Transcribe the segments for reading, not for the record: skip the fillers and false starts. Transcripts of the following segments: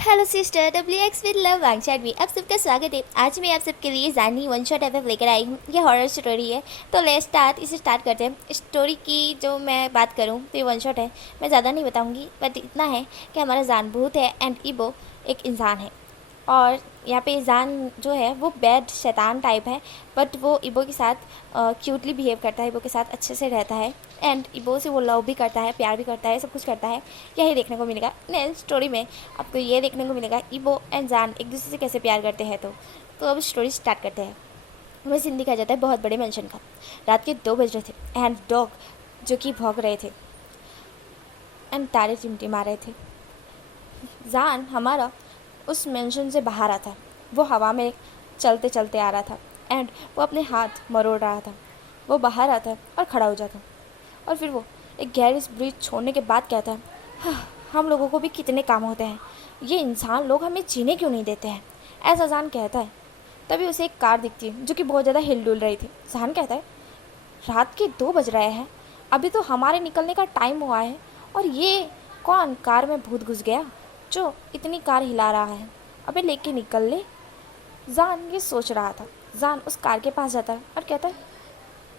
Hello sister, WX with love वांगचाट में आप सबका स्वागत है। आज मैं आप सबके लिए जानी वन शॉट एफ लेकर आई हूँ। ये हॉरर स्टोरी है, तो ले इसे स्टार्ट करते हैं। स्टोरी की जो मैं बात करूँ तो ये वन शॉट है, मैं ज़्यादा नहीं बताऊँगी, बट इतना है कि हमारा जान भूत है एंड इबो एक इंसान है। और यहाँ पे जान जो है वो बैड शैतान टाइप है, बट वो इबो के साथ क्यूटली बिहेव करता है, इबो के साथ अच्छे से रहता है एंड इबो से वो लव भी करता है, प्यार भी करता है, सब कुछ करता है। यही देखने को मिलेगा नेक्स्ट स्टोरी में। आपको ये देखने को मिलेगा इबो एंड जान एक दूसरे से कैसे प्यार करते हैं। तो अब स्टोरी स्टार्ट करते हैं। हमें सीन दिखाया जाता है बहुत बड़े मेंशन का। रात के 2 बज रहे थे एंड डॉग जो कि भौंक रहे थे एंड तारे टिमटिमा रहे थे। जान हमारा उस मेंशन से बाहर आता है। वो हवा में चलते चलते आ रहा था एंड वो अपने हाथ मरोड़ रहा था। वो बाहर आता है और खड़ा हो जाता है और फिर वो एक गहरी ब्रीथ छोड़ने के बाद कहता है, हाँ, हम लोगों को भी कितने काम होते हैं, ये इंसान लोग हमें जीने क्यों नहीं देते हैं, ऐसा जान कहता है। तभी उसे एक कार दिखती है जो कि बहुत ज़्यादा हिल डुल रही थी। जान कहता है, रात के 2 बज रहे हैं, अभी तो हमारे निकलने का टाइम हुआ है और ये कौन कार में भूत घुस गया जो इतनी कार हिला रहा है, अबे लेके निकल ले। जान ये सोच रहा था। जान उस कार के पास जाता है और कहता है,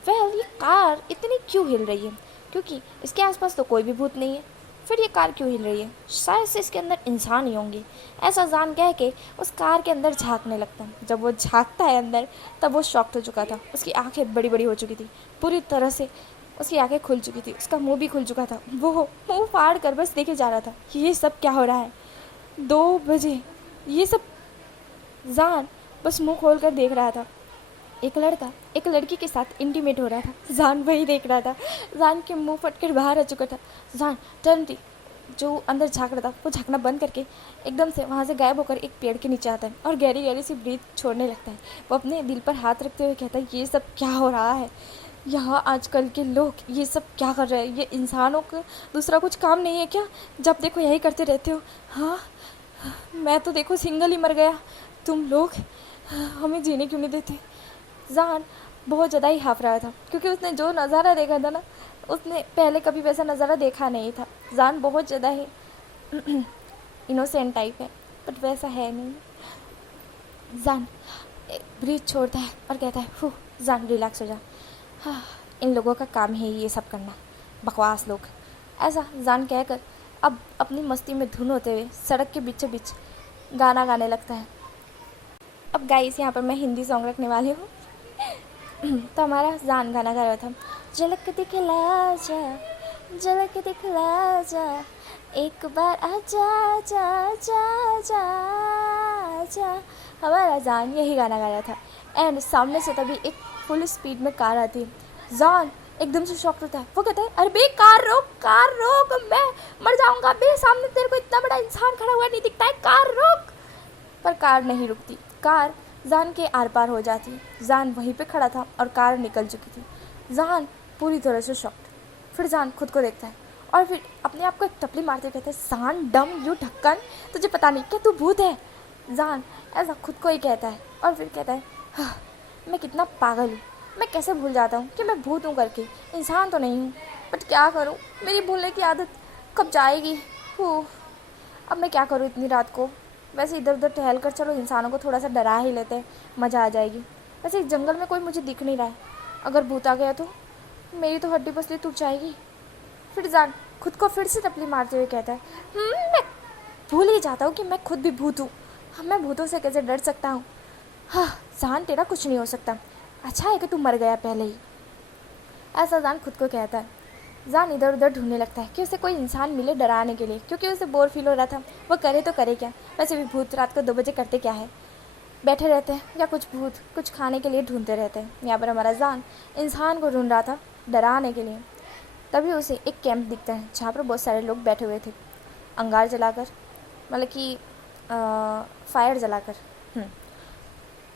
वेल ये कार इतनी क्यों हिल रही है, क्योंकि इसके आसपास तो कोई भी भूत नहीं है, फिर ये कार क्यों हिल रही है, शायद से इसके अंदर इंसान ही होंगे। ऐसा जान कह के उस कार के अंदर झांकने लगता है। जब वो झांकता है अंदर, तब वो शॉक्ड हो चुका था। उसकी आंखें बड़ी बड़ी हो चुकी थी, पूरी तरह से उसकी आंखें खुल चुकी थी, उसका मुंह भी खुल चुका था। वो मुंह फाड़ कर बस देखे जा रहा था कि ये सब क्या हो रहा है। 2 बजे ये सब। जान बस मुंह खोल कर देख रहा था। एक लड़का एक लड़की के साथ इंटीमेट हो रहा था। जान वही देख रहा था। जान के मुंह फट कर बाहर आ चुका था। जान टर्न जो अंदर झाँक रहा था वो झाँकना बंद करके एकदम से वहाँ से गायब होकर एक पेड़ के नीचे आता है और गहरी गहरी सी ब्रीथ छोड़ने लगता है। वो अपने दिल पर हाथ रखते हुए कहता है, ये सब क्या हो रहा है यहाँ, आजकल के लोग ये सब क्या कर रहे हैं, ये इंसानों का दूसरा कुछ काम नहीं है क्या, जब देखो यही करते रहते हो। हाँ, मैं तो देखो सिंगल ही मर गया, तुम लोग हमें जीने क्यों नहीं देते। जान बहुत ज़्यादा ही हाफ रहा था क्योंकि उसने जो नज़ारा देखा था ना, उसने पहले कभी वैसा नज़ारा देखा नहीं था। जान बहुत ज़्यादा ही इनोसेंट टाइप है, बट वैसा है नहीं। जान ब्रीथ छोड़ता है और कहता है, फू जान रिलैक्स हो जा, हाँ, इन लोगों का काम है ये सब करना, बकवास लोग। ऐसा जान कहकर अब अपनी मस्ती में धुन होते हुए सड़क के बीचों बीच गाना गाने लगता है। अब गाइस यहाँ पर मैं हिंदी सॉन्ग रखने वाली हूँ। तो हमारा जान गाना गा रहा था, झलक दिखला जा, झलक दिखला जा, एक बार आजा जा जा जा जा। हमारा जान यही गाना गा रहा था एंड सामने से तभी एक फुल स्पीड में कार आती है। जान एकदम से शॉक होता है। वो कहता है, अरे बे कार रोक, मैं मर जाऊंगा बे, सामने तेरे को इतना बड़ा इंसान खड़ा हुआ नहीं दिखता है, कार रोक। पर कार नहीं रुकती, कार जान के आर पार हो जाती। जान वहीं पे खड़ा था और कार निकल चुकी थी। जान पूरी तरह से शॉक्ड। फिर जान खुद को देखता है और फिर अपने आप को एक टपली मारते कहता है, जान डम यू ढक्कन, तुझे पता नहीं क्या तू भूत है। जान ऐसा खुद को ही कहता है और फिर कहता है, हाँ, मैं कितना पागल हूँ, मैं कैसे भूल जाता हूँ कि मैं भूत हूँ करके, इंसान तो नहीं हूँ, बट क्या करूँ, मेरी भूलने की आदत कब जाएगी। अब मैं क्या करूँ इतनी रात को। वैसे इधर उधर टहल कर चलो इंसानों को थोड़ा सा डरा ही लेते हैं, मज़ा आ जाएगी। वैसे इस जंगल में कोई मुझे दिख नहीं रहा है, अगर भूत आ गया तो मेरी तो हड्डी पसली टूट जाएगी। फिर जान खुद को फिर से टपली मारते हुए कहता है, मैं भूल ही जाता हूँ कि मैं खुद भी भूत हूँ। हाँ, मैं भूतों से कैसे डर सकता हूँ। हाँ जान, तेरा कुछ नहीं हो सकता, अच्छा है कि तू मर गया पहले ही, ऐसा जान खुद को कहता है। जान इधर उधर ढूंढने लगता है कि उसे कोई इंसान मिले डराने के लिए, क्योंकि उसे बोर फील हो रहा था। वो करे तो करे क्या, वैसे भी भूत रात को 2 बजे करते क्या है, बैठे रहते हैं या कुछ भूत कुछ खाने के लिए ढूंढते रहते हैं। यहाँ पर हमारा जान इंसान को ढूंढ रहा था डराने के लिए। तभी उसे एक कैंप दिखता है जहाँ पर बहुत सारे लोग बैठे हुए थे, अंगार जलाकर, मतलब कि फायर जलाकर।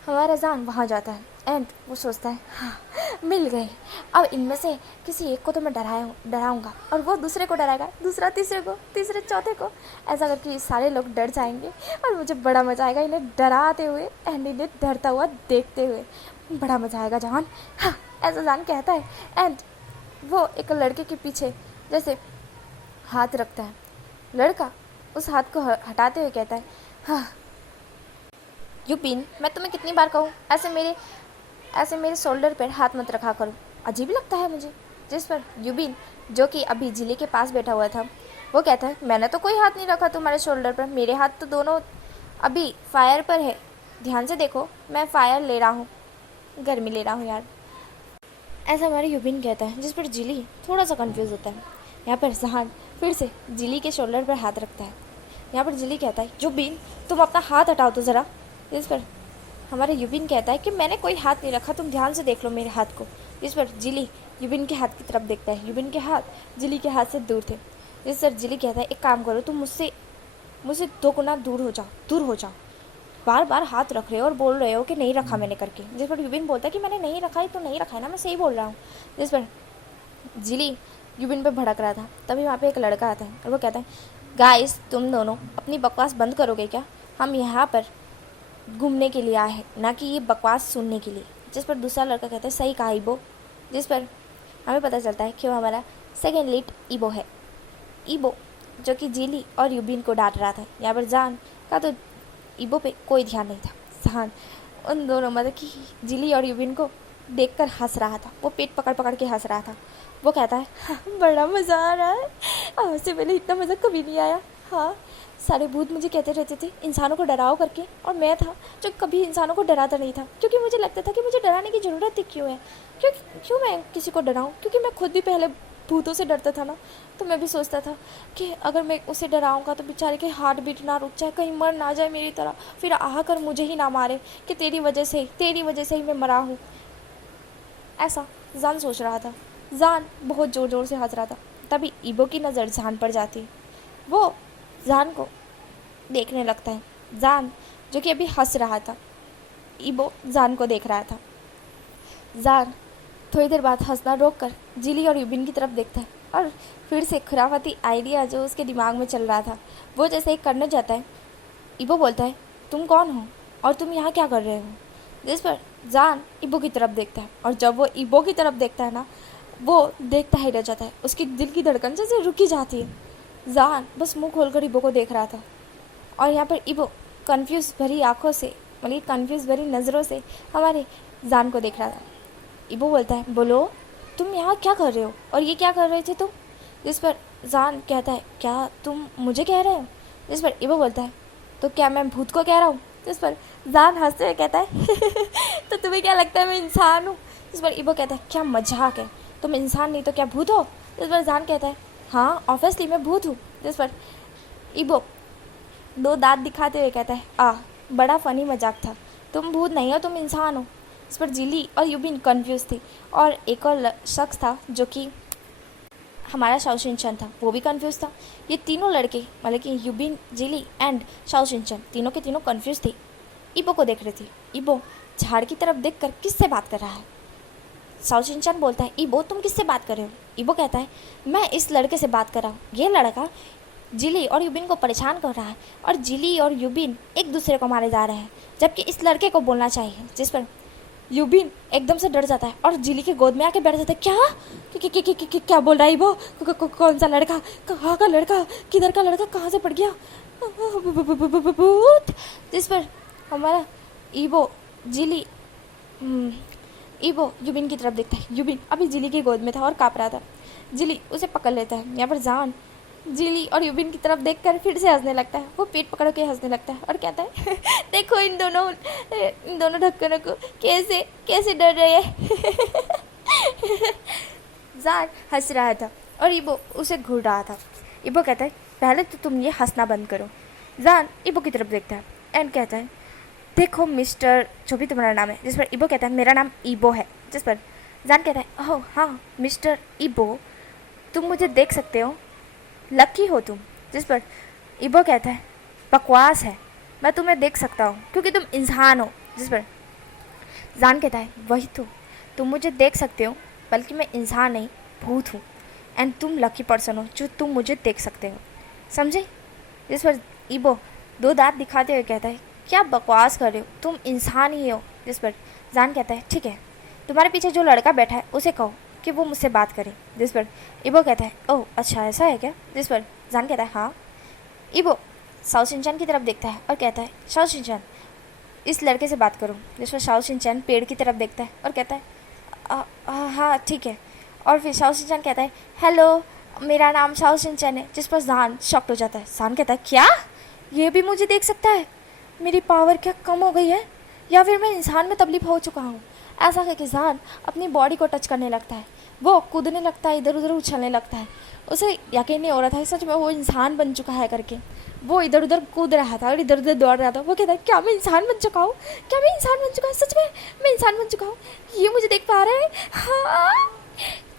हमारा जान वहाँ जाता है एंड वो सोचता है, हाँ मिल गए, अब इनमें से किसी एक को तो मैं डराऊंगा और वो दूसरे को डराएगा, दूसरा तीसरे को, तीसरे चौथे को। ऐसा करके सारे लोग डर जाएंगे और मुझे बड़ा मज़ा आएगा इन्हें डराते हुए एंड इन्हें डरता हुआ देखते हुए, बड़ा मज़ा आएगा जान, हाँ, ऐसा जान कहता है। एंड वो एक लड़के के पीछे जैसे हाथ रखता है। लड़का उस हाथ को हटाते हुए कहता है, हाँ यूबिन, मैं तुम्हें कितनी बार कहूँ ऐसे मेरे शोल्डर पर हाथ मत रखा करो, अजीब लगता है मुझे। जिस पर यूबिन, जो कि अभी जिली के पास बैठा हुआ था, वो कहता है, मैंने तो कोई हाथ नहीं रखा तुम्हारे शोल्डर पर, मेरे हाथ तो दोनों अभी फायर पर है, ध्यान से देखो, मैं फायर ले रहा हूँ, गर्मी ले रहा हूँ यार। ऐसा हमारे यूबिन कहता है, जिस पर जिली थोड़ा सा कंफ्यूज होता है। यहाँ पर जहान फिर से जिली के शोल्डर पर हाथ रखता है। यहाँ पर जिली कहता है, यूबिन तुम अपना हाथ हटाओ तो ज़रा। जिस पर हमारे यूबिन कहता है कि मैंने कोई हाथ नहीं रखा, तुम ध्यान से देख लो मेरे हाथ को। जिस पर जिली यूबिन के हाथ की तरफ देखता है। यूबिन के हाथ जिली के हाथ से दूर थे। जिस पर जिली कहता है, एक काम करो, तुम मुझसे 2 गुना दूर हो जाओ, बार बार हाथ रख रहे हो और बोल रहे हो कि नहीं रखा मैंने करके। जिस पर यूबिन बोलता है कि मैंने नहीं रखा है तो नहीं रखा है ना, मैं सही बोल रहा हूँ। जिस पर जिली यूबिन पे भड़क रहा था। तभी वहाँ पे एक लड़का आता है और वो कहता है, गाइस तुम दोनों अपनी बकवास बंद करोगे क्या, हम यहाँ पर घूमने के लिए आए हैं, ना कि ये बकवास सुनने के लिए। जिस पर दूसरा लड़का कहता है, सही कहा ईबो। जिस पर हमें पता चलता है कि वो हमारा सेकेंड लीड ईबो है। ईबो जो कि जिली और यूबिन को डांट रहा था। यहाँ पर जान का तो ईबो पे कोई ध्यान नहीं था। जान उन दोनों मतलब कि जिली और यूबिन को देखकर हंस रहा था। वो पेट पकड़ पकड़ के हंस रहा था। वो कहता है, हाँ, बड़ा मज़ा आ रहा है, आज से पहले इतना मज़ा कभी नहीं आया। हाँ, सारे भूत मुझे कहते रहते थे इंसानों को डराओ करके, और मैं था जो कभी इंसानों को डराता नहीं था, क्योंकि मुझे लगता था कि मुझे डराने की ज़रूरत ही क्यों है, क्यों मैं किसी को डराऊँ, क्योंकि मैं खुद भी पहले भूतों से डरता था ना। तो मैं भी सोचता था कि अगर मैं उसे डराऊंगा तो बेचारे के हार्ट बीट ना रुक जाए, कहीं मर ना जाए मेरी तरह, फिर आकर मुझे ही ना मारे कि तेरी वजह से ही मैं मरा हूँ। ऐसा जान सोच रहा था। जान बहुत ज़ोर ज़ोर से हंस रहा था। तभी ईबो की नज़र जान पर जाती है। वो जान को देखने लगता है। जान जो कि अभी हंस रहा था, ईबो जान को देख रहा था। जान थोड़ी देर बाद हंसना रोक कर जिली और यूबिन की तरफ देखता है और फिर से खुराफाती आइडिया जो उसके दिमाग में चल रहा था वो जैसे ही करने जाता है। ईबो बोलता है, तुम कौन हो और तुम यहाँ क्या कर रहे हो। जिस पर जान ईबो की तरफ देखता है, और जब वो ईबो की तरफ देखता है ना, वो देखता ही रह जाता है। उसकी दिल की धड़कन जैसे रुकी जाती है। जान बस मुंह खोलकर ईबो को देख रहा था, और यहाँ पर ईबो कन्फ्यूज़ भरी आँखों से, मतलब कन्फ्यूज़ भरी नज़रों से हमारे जान को देख रहा था। ईबो बोलता है, बोलो तुम यहाँ क्या कर रहे हो और ये क्या कर रहे थे तुम। जिस पर जान कहता है, क्या तुम मुझे कह रहे हो। जिस पर ईबो बोलता है, तो क्या मैं भूत को कह रहा हूँ। जिस पर जान हंसते हुए कहता है तो तुम्हें क्या लगता है मैं इंसान हूँ। जिस पर ईबो कहता है, क्या मजाक है, तुम इंसान नहीं तो क्या भूत हो। जिस पर जान कहता है, हाँ ऑब्वियसली मैं भूत हूँ। जिस पर ईबो 2 दांत दिखाते हुए कहता है, बड़ा फ़नी मजाक था, तुम भूत नहीं हो, तुम इंसान हो। इस पर जिली और यूबिन कंफ्यूज थी, और एक और शख्स था जो कि हमारा शाओशिनचन था, वो भी कंफ्यूज था। ये तीनों लड़के मतलब कि यूबिन, जिली एंड शाओशिनचन तीनों के तीनों कंफ्यूज थे। ईबो को देख रही थी। ईबो झाड़ की तरफ देखकर किससे बात कर रहा है। शाओशिनचन बोलता है, ईबो तुम किससे बात कर रहे हो। ईबो कहता है, मैं इस लड़के से बात कर रहा हूँ, ये लड़का जिली और यूबिन को परेशान कर रहा है, और जिली और यूबिन एक दूसरे को मारे जा रहे हैं, जबकि इस लड़के को बोलना चाहिए। जिस पर यूबिन एकदम से डर जाता है और जिली के गोद में आके बैठ जाता है। क्या बोल रहा है वो, कौन सा लड़का, कहाँ का लड़का, किधर का लड़का, कहाँ से पड़ गया भूत। जिस पर हमारा ईबो यूबिन की तरफ देखता है। यूबिन अभी जिली के गोद में था और काँप रहा था। जिली उसे पकड़ लेता है। यहाँ पर जान जिली और यूबिन की तरफ देखकर फिर से हंसने लगता है। वो पेट पकड़ के हंसने लगता है और कहता है देखो इन दोनों ढक्कनों को कैसे डर रहे हैं जान हंस रहा था और ईबो उसे घूर रहा था। ईबो कहता है, पहले तो तुम ये हंसना बंद करो। जान ईबो की तरफ देखता है एंड कहता है, देखो मिस्टर, जो भी तुम्हारा नाम है। जिस पर ईबो कहता है, मेरा नाम ईबो है। जिस पर जान कहता है, ओह हाँ मिस्टर ईबो, तुम मुझे देख सकते हो, लकी हो तुम। जिस पर ईबो कहता है, बकवास है, मैं तुम्हें देख सकता हूँ क्योंकि तुम इंसान हो। जिस पर जान कहता है, वही तो, तुम मुझे देख सकते हो, बल्कि मैं इंसान नहीं भूत हूँ, एंड तुम लकी पर्सन हो जो तुम मुझे देख सकते हो, समझे। जिस पर ईबो 2 दांत दिखाते हुए कहता है, क्या बकवास कर रहे हो, तुम इंसान ही हो। जिस पर जान कहता है, ठीक है, तुम्हारे पीछे जो लड़का बैठा है उसे कहो कि वो मुझसे बात करे। जिस पर ईबो कहता है, ओह अच्छा ऐसा है क्या। जिस पर जान कहता है, हाँ। इबो शाओ शिनचैन की तरफ देखता है और कहता है, शाओ शिनचैन इस लड़के से बात करो। जिस पर शाओ शिनचैन पेड़ की तरफ देखता है और कहता है, हाँ ठीक है। और फिर शाओ शिनचैन कहता है, हेलो मेरा नाम शाओ शिनचैन है। जिस पर जान शॉक्ड हो जाता है। जान कहता है, क्या ये भी मुझे देख सकता है? मेरी पावर क्या कम हो गई है या फिर मैं इंसान में तब्दील हो चुका हूँ? ऐसा करके जान अपनी बॉडी को टच करने लगता है। वो कूदने लगता है, इधर उधर उछलने लगता है। उसे यकीन नहीं हो रहा था सच में वो इंसान बन चुका है करके। वो इधर उधर कूद रहा था और इधर उधर दौड़ रहा था। वो कहता है, क्या मैं इंसान बन चुका हूँ? क्या मैं इंसान बन चुका हूँ? सच में मैं इंसान बन चुका हूँ? ये मुझे देख पा रहा है? हाँ।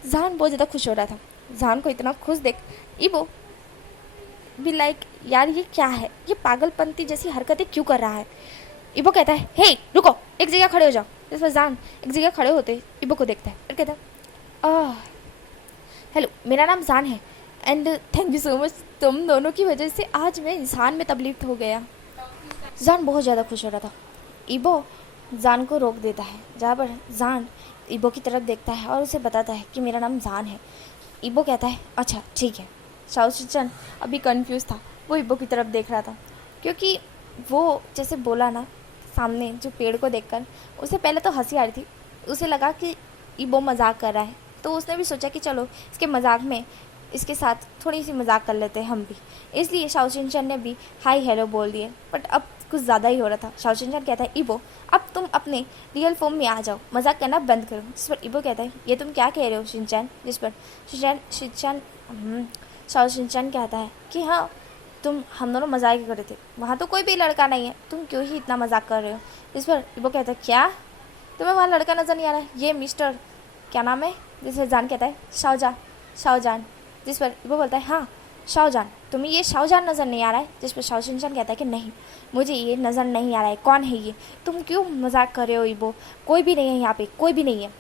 जान बहुत ज़्यादा खुश हो रहा था। जान को इतना खुश देख इबो भी लाइक, यार ये क्या है? ये पागलपंती जैसी हरकतें क्यों कर रहा है? इबो कहता है, हे रुको, एक जगह खड़े हो जाओ। इस पर जान एक जगह खड़े होते इबो को देखता है और कहता है, हेलो मेरा नाम जान है and thank you so much, तुम दोनों की वजह से आज मैं इंसान में तब्दील हो गया। जान बहुत ज़्यादा खुश हो रहा था। इबो जान को रोक देता है, जहाँ पर जान इबो की तरफ देखता है और उसे बताता है कि मेरा नाम जान है। इबो कहता है, अच्छा ठीक है। शाओ शिनचैन अभी कंफ्यूज था। वो इबो की तरफ देख रहा था क्योंकि वो जैसे बोला ना सामने जो पेड़ को देखकर, उसे पहले तो हंसी आ रही थी। उसे लगा कि इबो मजाक कर रहा है, तो उसने भी सोचा कि चलो इसके मजाक में इसके साथ थोड़ी सी मजाक कर लेते हैं हम भी। इसलिए शाओ शिनचैन ने भी हाय हेलो बोल दिए। बट अब कुछ ज़्यादा ही हो रहा था। शाओ शिनचैन कहता है, इबो अब तुम अपने रियल फॉर्म में आ जाओ, मजाक करना बंद करो। जिस पर इबो कहता है, ये तुम क्या कह रहे हो शिनचैन? जिस पर शाओ शिनचैन कहता है कि हाँ हम दोनों मजाक ही कर रहे थे, वहाँ तो कोई भी लड़का नहीं है, तुम क्यों ही इतना मजाक कर रहे हो? इस पर इबो कहता है, क्या तुम्हें वहाँ लड़का नज़र नहीं आ रहा है? ये मिस्टर क्या नाम है? जिस पर जान कहता है, शाओजान। जिस पर इबो बोलता है, हाँ शाओजान, तुम्हें ये शाओजान नज़र नहीं आ रहा है? जिस पर शाओ शिनचैन कहता है कि नहीं मुझे ये नज़र नहीं आ रहा है। कौन है ये? तुम क्यों मजाक कर रहे हो इबो? कोई भी नहीं है यहाँ पे, कोई भी नहीं है।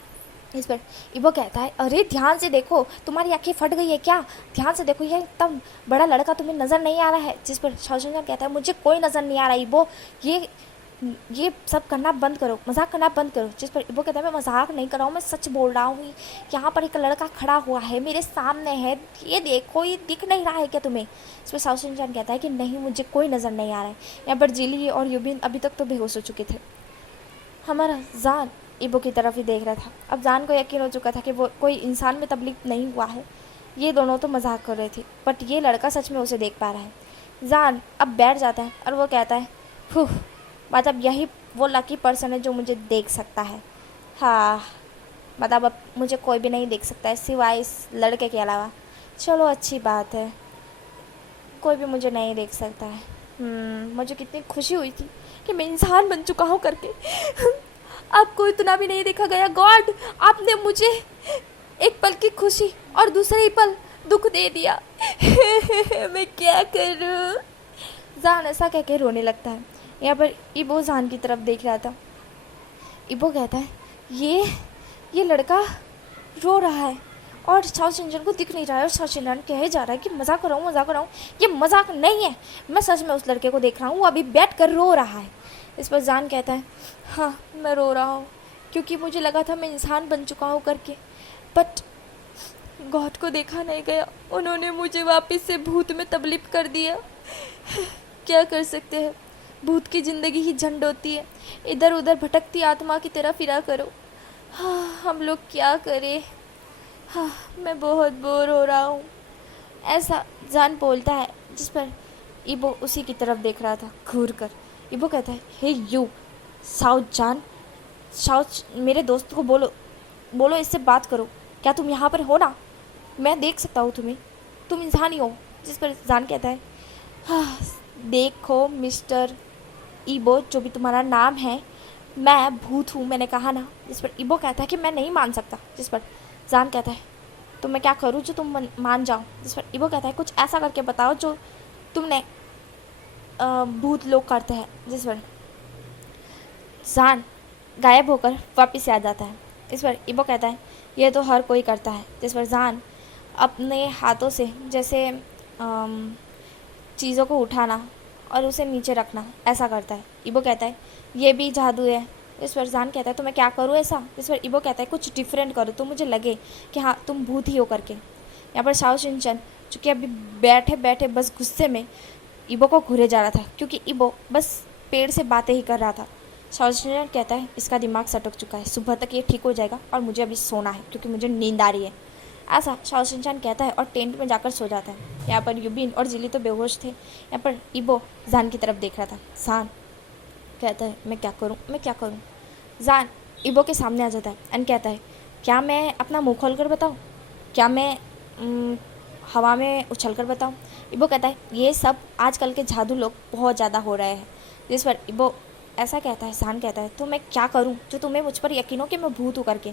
इस पर इबो कहता है, अरे ध्यान से देखो, तुम्हारी आंखें फट गई है क्या? ध्यान से देखो, ये एकदम बड़ा लड़का तुम्हें नज़र नहीं आ रहा है? जिस पर शाओ शिनचैन कहता है, मुझे कोई नज़र नहीं आ रहा इबो, ये सब करना बंद करो, मजाक करना बंद करो। जिस पर इबो कहता है, मैं मजाक नहीं कर रहा हूँ, मैं सच बोल रहा हूँ। यहाँ पर एक लड़का खड़ा हुआ है, मेरे सामने है, ये देखो, ये दिख नहीं रहा है क्या तुम्हें? इस पर शाओ शिनचैन कहता है कि नहीं मुझे कोई नज़र नहीं आ रहा है। यहाँ पर जिली और यूबिन अभी तक तो बेहोश हो चुके थे। हमारा जान इबो की तरफ ही देख रहा था। अब जान को यकीन हो चुका था कि वो कोई इंसान में तब्दील नहीं हुआ है। ये दोनों तो मजाक कर रहे थे, बट ये लड़का सच में उसे देख पा रहा है। जान अब बैठ जाता है और वो कहता है, मतलब यही वो लकी पर्सन है जो मुझे देख सकता है। हाँ मतलब अब मुझे कोई भी नहीं देख सकता है सिवाय इस लड़के के अलावा। चलो अच्छी बात है, कोई भी मुझे नहीं देख सकता है। मुझे कितनी खुशी हुई थी कि मैं इंसान बन चुका हूँ करके। आपको इतना भी नहीं देखा गया गॉड, आपने मुझे एक पल की खुशी और दूसरे ही पल दुख दे दिया। मैं क्या करूँ? जान ऐसा कह के रोने लगता है। यहाँ पर इबो जान की तरफ देख रहा था। इबो कहता है, ये लड़का रो रहा है और शाओ शिनचैन को दिख नहीं रहा है और शाओ शिनचैन कहे जा रहा है कि मजाक कर रहा हूँ। ये मजाक नहीं है, मैं सच में उस लड़के को देख रहा हूँ, वो अभी बैठ कर रो रहा है। इस पर जान कहता है, हाँ मैं रो रहा हूँ क्योंकि मुझे लगा था मैं इंसान बन चुका हूँ करके, बट गॉड को देखा नहीं गया, उन्होंने मुझे वापस से भूत में तब्दील कर दिया। क्या कर सकते हैं, भूत की ज़िंदगी ही झंड होती है, इधर उधर भटकती आत्मा की तरह फिरा करो। हाँ हम लोग क्या करें, हाँ मैं बहुत बोर हो रहा हूँ, ऐसा जान बोलता है। जिस पर इबो उसी की तरफ देख रहा था घूर कर। इबो कहता है, हे यू शाओजान, मेरे दोस्त को बोलो इससे बात करो, क्या तुम यहाँ पर हो ना? मैं देख सकता हूँ तुम्हें, तुम इंसान ही हो। जिस पर जान कहता है, हाँ देखो मिस्टर इबो, जो भी तुम्हारा नाम है, मैं भूत हूँ, मैंने कहा ना। जिस पर इबो कहता है कि मैं नहीं मान सकता। जिस पर जान कहता है, तो मैं क्या करूँ जो तुम मान जाओ? जिस पर इबो कहता है, कुछ ऐसा करके बताओ जो तुमने भूत लोग करते हैं। जिस पर जान गायब होकर वापस आ जाता है। इस पर इबो कहता है, ये तो हर कोई करता है। जिस पर जान अपने हाथों से जैसे चीज़ों को उठाना और उसे नीचे रखना ऐसा करता है। इबो कहता है, ये भी जादू है। इस पर जान कहता है, तो मैं क्या करूँ ऐसा? इस पर इबो कहता है, कुछ डिफरेंट करो तो मुझे लगे कि हाँ तुम भूत ही हो करके। यहाँ पर शाओ शिनचैन चूँकि अभी बैठे बैठे बस गुस्से में ईबो को घूरे जा रहा था क्योंकि ईबो बस पेड़ से बातें ही कर रहा था। शाओशिनचान कहता है इसका दिमाग सटक चुका है, सुबह तक ये ठीक हो जाएगा और मुझे अभी सोना है क्योंकि मुझे नींद आ रही है। ऐसा शाओशिनचान कहता है और टेंट में जाकर सो जाता है। यहाँ पर यूबिन और जिली तो बेहोश थे। यहाँ पर ईबो जान की तरफ देख रहा था। जान कहता है मैं क्या करूँ, मैं क्या करूँ। जान ईबो के सामने आ जाता है एंड कहता है क्या मैं अपना मुँह खोल कर बताऊँ, क्या मैं हवा में उछल कर बताऊँ। ईबो कहता है ये सब आजकल के जादू लोग बहुत ज़्यादा हो रहे हैं। जिस पर ईबो ऐसा कहता है, जान कहता है तो मैं क्या करूँ जो तुम्हें मुझ पर यकीन हो कि मैं भूत हूँ करके।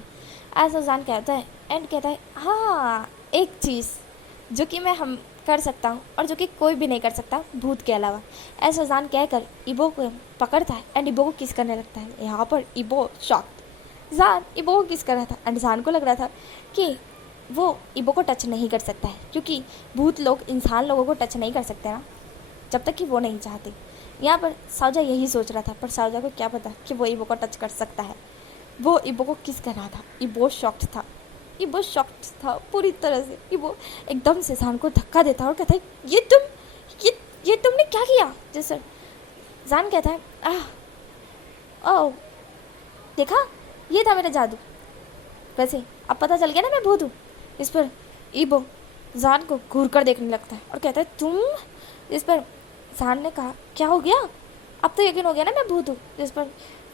ऐसा जान कहता है एंड कहता है हाँ एक चीज़ जो कि मैं हम कर सकता हूँ और जो कि कोई भी नहीं कर सकता भूत के अलावा। ऐसा जान कहकर ईबो को पकड़ता है एंड ईबो को किस करने लगता है। यहाँ पर ईबो शॉक्ड। जान ईबो को किस कर रहा था एंड जान को लग रहा था कि वो ईबो को टच नहीं कर सकता है क्योंकि भूत लोग इंसान लोगों को टच नहीं कर सकते ना जब तक कि वो नहीं चाहते। यहाँ पर साउजा यही सोच रहा था पर साउजा को क्या पता कि वो ईबो को टच कर सकता है। वो ईबो को किस कर रहा था। ईबो शॉक्ड था, ईबो शॉक्ड था पूरी तरह से। ईबो एकदम से जान को धक्का देता है और कहता है ये तुमने क्या किया। जैसे जान कहता है ओह देखा ये था मेरा जादू, वैसे अब पता चल गया ना मैं भूत हूँ। इस पर ईबो जान को घूर कर देखने लगता है और कहता है तुम। इस पर जान ने कहा क्या हो गया, अब तो यकीन हो गया ना मैं भूत हूँ। जिस पर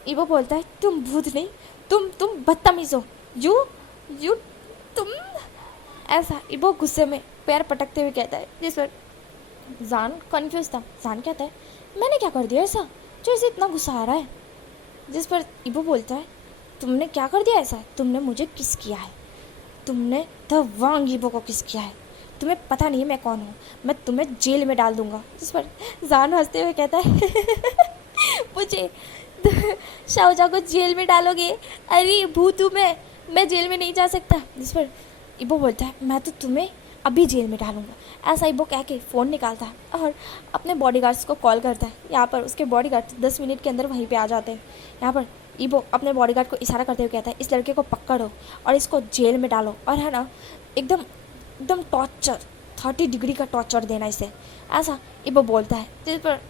ईबो बोलता है तुम भूत नहीं, तुम बदतमीज हो। यू तुम। ऐसा ईबो गुस्से में पैर पटकते हुए कहता है। जिस पर जान कन्फ्यूज था। जान कहता है मैंने क्या कर दिया ऐसा जो इसे इतना गुस्सा आ रहा है। जिस पर ईबो बोलता है तुमने क्या कर दिया ऐसा, तुमने मुझे किस किया है, तुमने द वांग ईबो को किस किया है, तुम्हें पता नहीं है मैं कौन हूँ, मैं तुम्हें जेल में डाल दूंगा। जिस पर जान हंसते हुए कहता है मुझे शाओजा को जेल में डालोगे, अरे भूत हूँ मैं जेल में नहीं जा सकता। जिस पर ईबो बोलता है मैं तो तुम्हें अभी जेल में डालूंगा। ऐसा ईबो कह के फ़ोन निकालता है और अपने बॉडीगार्ड्स को कॉल करता है। यहाँ पर उसके बॉडीगार्ड 10 मिनट के अंदर वहीं पे आ जाते हैं। यहाँ पर ईबो अपने बॉडीगार्ड को इशारा करते हुए कहता है इस लड़के को पकड़ो और इसको जेल में डालो और है ना एकदम एकदम टॉर्चर 30 डिग्री का टॉर्चर देना इसे। ऐसा ईबो बोलता है। जिस पर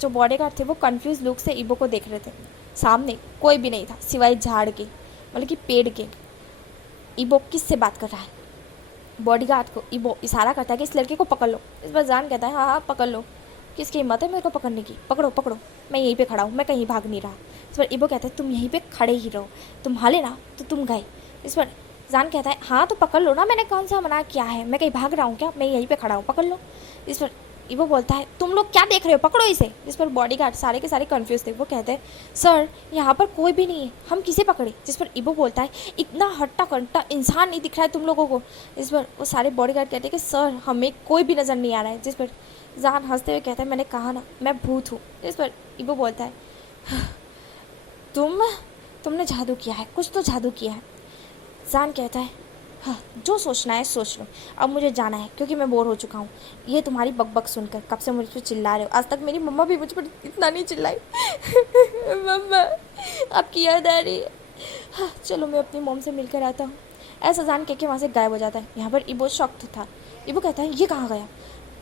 जो बॉडीगार्ड थे वो कंफ्यूज लुक से ईबो को देख रहे थे। सामने कोई भी नहीं था सिवाय झाड़ के, मतलब कि पेड़ के। ईबो किससे बात कर रहा है। बॉडीगार्ड को ईबो इशारा करता है कि इस लड़के को पकड़ लो। इस पर जान कहता है हाँ पकड़ लो, किसकी हिम्मत है मेरे को पकड़ने की, पकड़ो मैं यहीं पे खड़ा हूँ, मैं कहीं भाग नहीं रहा। इस पर ईबो कहता है तुम यहीं पे खड़े ही रहो, तुम हिले ना तो तुम गए। इस पर जान कहता है हाँ तो पकड़ लो ना, मैंने कौन सा मना किया है, मैं कहीं भाग रहा हूँ क्या, मैं यहीं पे खड़ा हूँ, पकड़ लो। इस पर ईबो बोलता है तुम लोग क्या देख रहे हो, पकड़ो इसे। जिस पर बॉडीगार्ड सारे के सारे कंफ्यूज थे। वो कहते हैं सर यहाँ पर कोई भी नहीं है, हम किसे पकड़े। जिस पर ईबो बोलता है इतना हट्टा कट्टा इंसान नहीं दिख रहा है तुम लोगों को। इस पर वो सारे बॉडीगार्ड कहते हैं कि सर हमें कोई भी नज़र नहीं आ रहा है। जिस पर जान हंसते हुए कहता है मैंने कहा ना मैं भूत हूँ। इस पर ईबो बोलता है तुमने जादू किया है, कुछ तो जादू किया है। जान कहता है हाँ जो सोचना है सोच लो, अब मुझे जाना है क्योंकि मैं बोर हो चुका हूँ। ये तुम्हारी बकबक सुनकर कब से मुझ पर चिल्ला रहे हो, आज तक मेरी मम्मा भी मुझ पर इतना नहीं चिल्लाई मम्मा आपकी याद आ रही है, हाँ चलो मैं अपनी मॉम से मिलकर आता हूँ। ऐसा जान कह के वहाँ से गायब हो जाता है। यहाँ पर ईबो शॉक्ड था। ईबो कहता है ये कहाँ गया,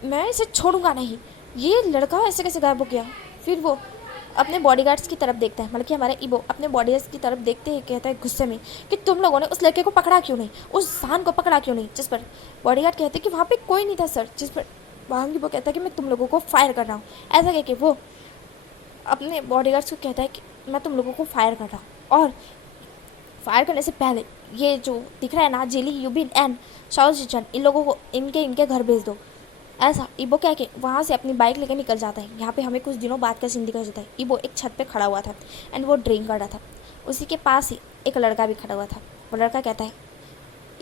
मैं इसे छोड़ूंगा नहीं, ये लड़का ऐसे कैसे गायब हो गया। फिर वो अपने बॉडीगार्ड्स की तरफ देखता है, मतलब कि हमारा ईबो अपने बॉडीगार्ड्स की तरफ देखते ही कहता है गुस्से में कि तुम लोगों ने उस लड़के को पकड़ा क्यों नहीं, उस जान को पकड़ा क्यों नहीं। जिस पर बॉडीगार्ड कहते हैं कि वहाँ पे कोई नहीं था सर। जिस पर वहाँ ईबो कहता है कि मैं तुम लोगों को फायर कर रहा हूँ। ऐसा कह के वो अपने बॉडीगार्ड्स को कहता है कि मैं तुम लोगों को फायर कर रहा हूँ और फायर करने से पहले ये जो दिख रहा है ना जिली यूबिन एंड शाओशिनचान, इन लोगों को इनके घर भेज दो। ऐसा ईबो कह के वहाँ से अपनी बाइक लेकर निकल जाता है। यहाँ पे हमें कुछ दिनों बाद का सीन दिखाई देता है। ईबो एक छत पे खड़ा हुआ था एंड वो ड्रिंक कर रहा था। उसी के पास ही एक लड़का भी खड़ा हुआ था। वो लड़का कहता है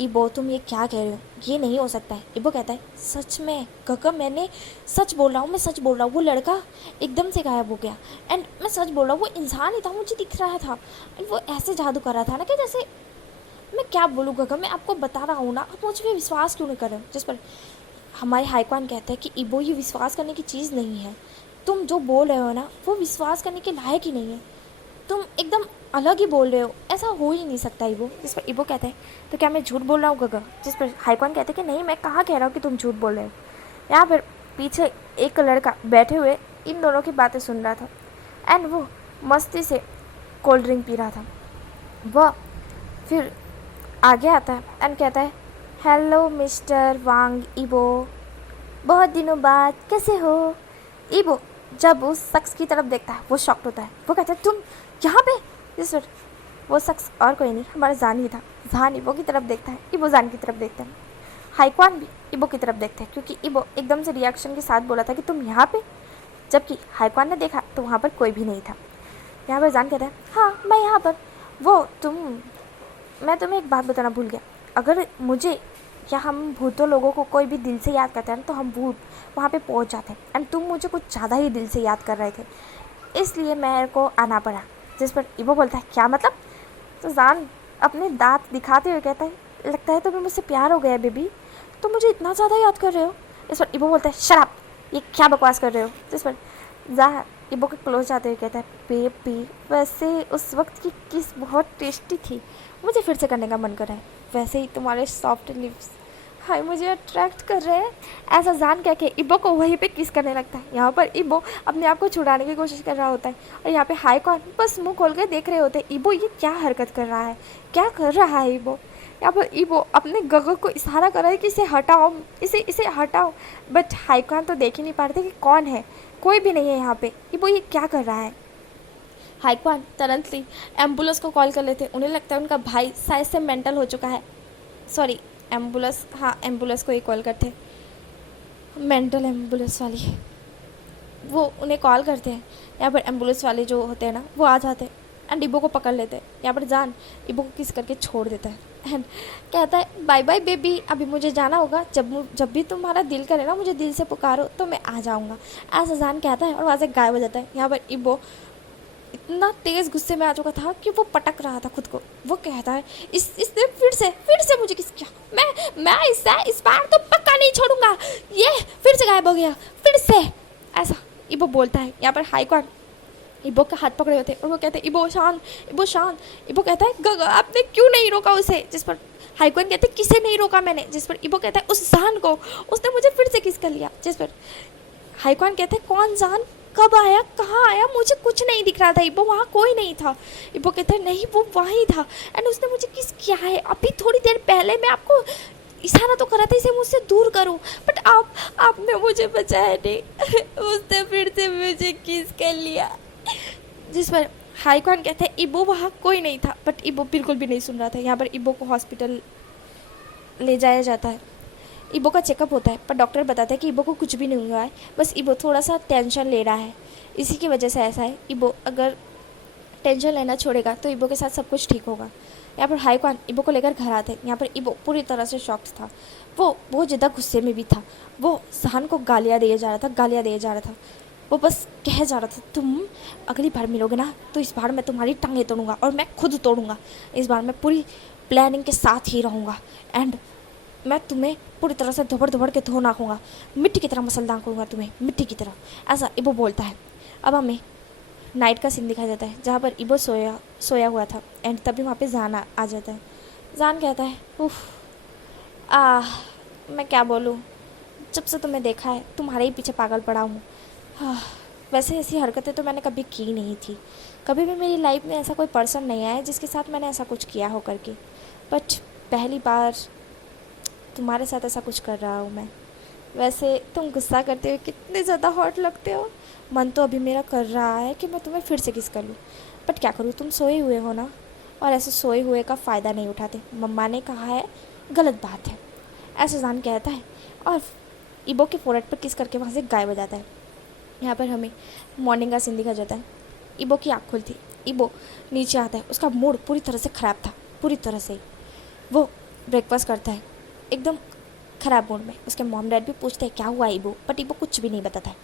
ईबो तुम ये क्या कह रहे हो, ये नहीं हो सकता है। ईबो कहता है सच में गगम मैंने सच बोल रहा हूँ, मैं सच बोल रहा हूँ, वो लड़का एकदम से गायब हो गया एंड मैं सच बोल रहा हूँ, वो इंसान ही था, मुझे दिख रहा था एंड वो ऐसे जादू कर रहा था ना कि जैसे मैं क्या बोलूँ गगम, मैं आपको बता रहा हूँ ना, आप मुझ पर विश्वास क्यों नहीं कर रहे हो। जिस पर हमारे हाईकवान कहते हैं कि ईबो ये विश्वास करने की चीज़ नहीं है, तुम जो बोल रहे हो ना वो विश्वास करने के लायक ही नहीं है, तुम एकदम अलग ही बोल रहे हो, ऐसा हो ही नहीं सकता ईबो। जिस पर ईबो कहते हैं तो क्या मैं झूठ बोल रहा हूँ गगा। जिस पर हाईकवान कहते हैं कि नहीं मैं कहाँ कह रहा हूँ कि तुम झूठ बोल रहे हो। यहाँ पर पीछे एक लड़का बैठे हुए इन दोनों की बातें सुन रहा था एंड वो मस्ती से कोल्ड ड्रिंक पी रहा था। वह फिर आगे आता है एंड कहता है, हेलो मिस्टर वांग ईबो, बहुत दिनों बाद कैसे हो। ईबो जब उस शख्स की तरफ देखता है वो शॉक्ड होता है। वो कहता है, तुम यहाँ पे। जिस पर वो शख्स और कोई नहीं, हमारा जान ही था। जान ईबो की तरफ देखता है, ईबो जान की तरफ देखता है। हाईक्वान भी ईबो की तरफ देखते हैं क्योंकि ईबो एकदम से रिएक्शन के साथ बोला था कि तुम यहाँ पे, जबकि हाईक्वान ने देखा तो वहाँ पर कोई भी नहीं था। यहाँ पर जान कहता है, हाँ मैं यहाँ पर, मैं तुम्हें एक बात बताना भूल गया। अगर मुझे या हम भूतों लोगों को कोई भी दिल से याद करते हैं तो हम भूत वहाँ पे पहुँच जाते हैं एंड तुम मुझे कुछ ज़्यादा ही दिल से याद कर रहे थे, इसलिए मेरे को आना पड़ा। जिस पर ईबो बोलता है, क्या मतलब। तो जान अपने दांत दिखाते हुए कहता है, लगता है तुम्हें मुझसे प्यार हो गया बेबी, तुम मुझे इतना ज़्यादा याद कर रहे हो। इस पर ईबो बोलता है, शराब, ये क्या बकवास कर रहे हो। जिस पर जान ईबो के क्लोज जाते हुए कहता है, बेबी वैसे उस वक्त की किस बहुत टेस्टी थी, मुझे फिर से करने का मन कर रहा है। वैसे ही तुम्हारे सॉफ्ट लिप्स हाय मुझे अट्रैक्ट कर रहे हैं। ऐसा जान कह के ईबो को वहीं पे किस करने लगता है। यहाँ पर ईबो अपने आप को छुड़ाने की कोशिश कर रहा होता है और यहाँ पे हाईक्वान बस मुंह खोल के देख रहे होते हैं, ईबो ये क्या हरकत कर रहा है, क्या कर रहा है ईबो। यहाँ पर ईबो अपने गगल को इशारा कर रहा है कि इसे हटाओ, इसे हटाओ, बट हाईक्वान तो देख ही नहीं पा रहे थे कि कौन है, कोई भी नहीं है यहाँ पे, ईबो ये क्या कर रहा है। हाईक्वान तुरंतली एम्बुलेंस को कॉल कर लेते। उन्हें लगता है उनका भाई शायद से मेंटल हो चुका है। सॉरी एम्बुलेंस, हाँ एम्बुलेंस को ही कॉल करते, मेंटल एम्बुलेंस वाली। वो उन्हें कॉल करते हैं। यहाँ पर एम्बुलेंस वाले जो होते हैं ना वो आ जाते हैं एंड ईबो को पकड़ लेते हैं। यहाँ पर जान ईबो को किस करके छोड़ देता है एंड कहता है, बाय बाय बेबी, अभी मुझे जाना होगा, जब भी तुम्हारा दिल करे ना मुझे दिल से पुकारो तो मैं आ जाऊँगा। ऐसा जान कहता है और वहाँ से गायब हो जाता है। यहाँ पर ईबो इतना तेज़ गुस्से में आ चुका था कि वो पटक रहा था खुद को। वो कहता है, इसने फिर से मुझे किस किया, मैं इस बार तो पक्का नहीं छोड़ूंगा, ये फिर से गायब हो गया, फिर से। ऐसा ईबो बोलता है। यहाँ पर हाईक्वान ईबो का हाथ पकड़े होते और वो कहते हैं, ईबो शांत, ईबो शांत। ईबो कहता है, गगा आपने क्यों नहीं रोका उसे। जिस पर हाईक्वान कहते हैं, किसे नहीं रोका मैंने। जिस पर ईबो कहता है, उस जान को, उसने मुझे फिर से किस कर लिया। जिस पर हाईक्वान कहते हैं, कौन जान, कब आया, कहाँ आया, मुझे कुछ नहीं दिख रहा था ईबो, वहाँ कोई नहीं था। ईबो कहता है, नहीं वो वहीं था एंड उसने मुझे किस किया है। अभी थोड़ी देर पहले मैं आपको इशारा तो करा था इसे मुझसे दूर करो, बट आपने मुझे बचाया नहीं। उसने फिर से मुझे किस कर लिया। जिस पर हाईक्वान कहते हैं, ईबो वहाँ कोई नहीं था, बट ईबो बिल्कुल भी नहीं सुन रहा था। यहाँ पर ईबो को हॉस्पिटल ले जाया जाता है। ईबो का चेकअप होता है पर डॉक्टर बताता है कि ईबो को कुछ भी नहीं हुआ है, बस ईबो थोड़ा सा टेंशन ले रहा है, इसी की वजह से ऐसा है। ईबो अगर टेंशन लेना छोड़ेगा तो ईबो के साथ सब कुछ ठीक होगा। यहाँ पर हाईक्वान ईबो को लेकर घर आते हैं। यहाँ पर ईबो पूरी तरह से शॉक्ड था, वो बहुत ज़्यादा गुस्से में भी था। वो सहन को गालियाँ दिए जा रहा था। वो बस कह जा रहा था, तुम अगली बार मिलोगे ना तो इस बार मैं तुम्हारी टांगें तोड़ूंगा और मैं खुद तोड़ूंगा। इस बार मैं पूरी प्लानिंग के साथ ही रहूँगा एंड मैं तुम्हें पूरी तरह से धोबड़ के धो नाखूंगा, मिट्टी की तरह मसलदार करूँगा तुम्हें, मिट्टी की तरह। ऐसा ईबो बोलता है। अब हमें नाइट का सीन दिखाया जाता है जहाँ पर ईबो सोया हुआ था एंड तभी वहाँ पे जान आ जाता है। जान कहता है, उफ मैं क्या बोलूँ, जब से तुम्हें देखा है तुम्हारे ही पीछे पागल पड़ा हूँ। वैसे ऐसी हरकतें तो मैंने कभी की नहीं थी, कभी भी मेरी लाइफ में ऐसा कोई पर्सन नहीं आया जिसके साथ मैंने ऐसा कुछ किया हो करके, बट पहली बार तुम्हारे साथ ऐसा कुछ कर रहा हूँ मैं। वैसे तुम गुस्सा करते हुए कितने ज़्यादा हॉट लगते हो, मन तो अभी मेरा कर रहा है कि मैं तुम्हें फिर से किस कर लूँ, बट क्या करूँ, तुम सोए हुए हो ना, और ऐसे सोए हुए का फ़ायदा नहीं उठाते, मम्मा ने कहा है, गलत बात है। ऐसा जान कहता है और ईबो के फोरहेड पर किस करके वहाँ से गायब हो जाता है। यहाँ पर हमें मॉर्निंग का सीन दिखा जाता है। ईबो की आँख खुलती, ईबो नीचे आता है, उसका मूड पूरी तरह से ख़राब था, पूरी तरह से। वो ब्रेकफास्ट करता है एकदम ख़राब मूड में। उसके मॉम डैड भी पूछते हैं क्या हुआ ईबो, बट ईबो कुछ भी नहीं बताता है।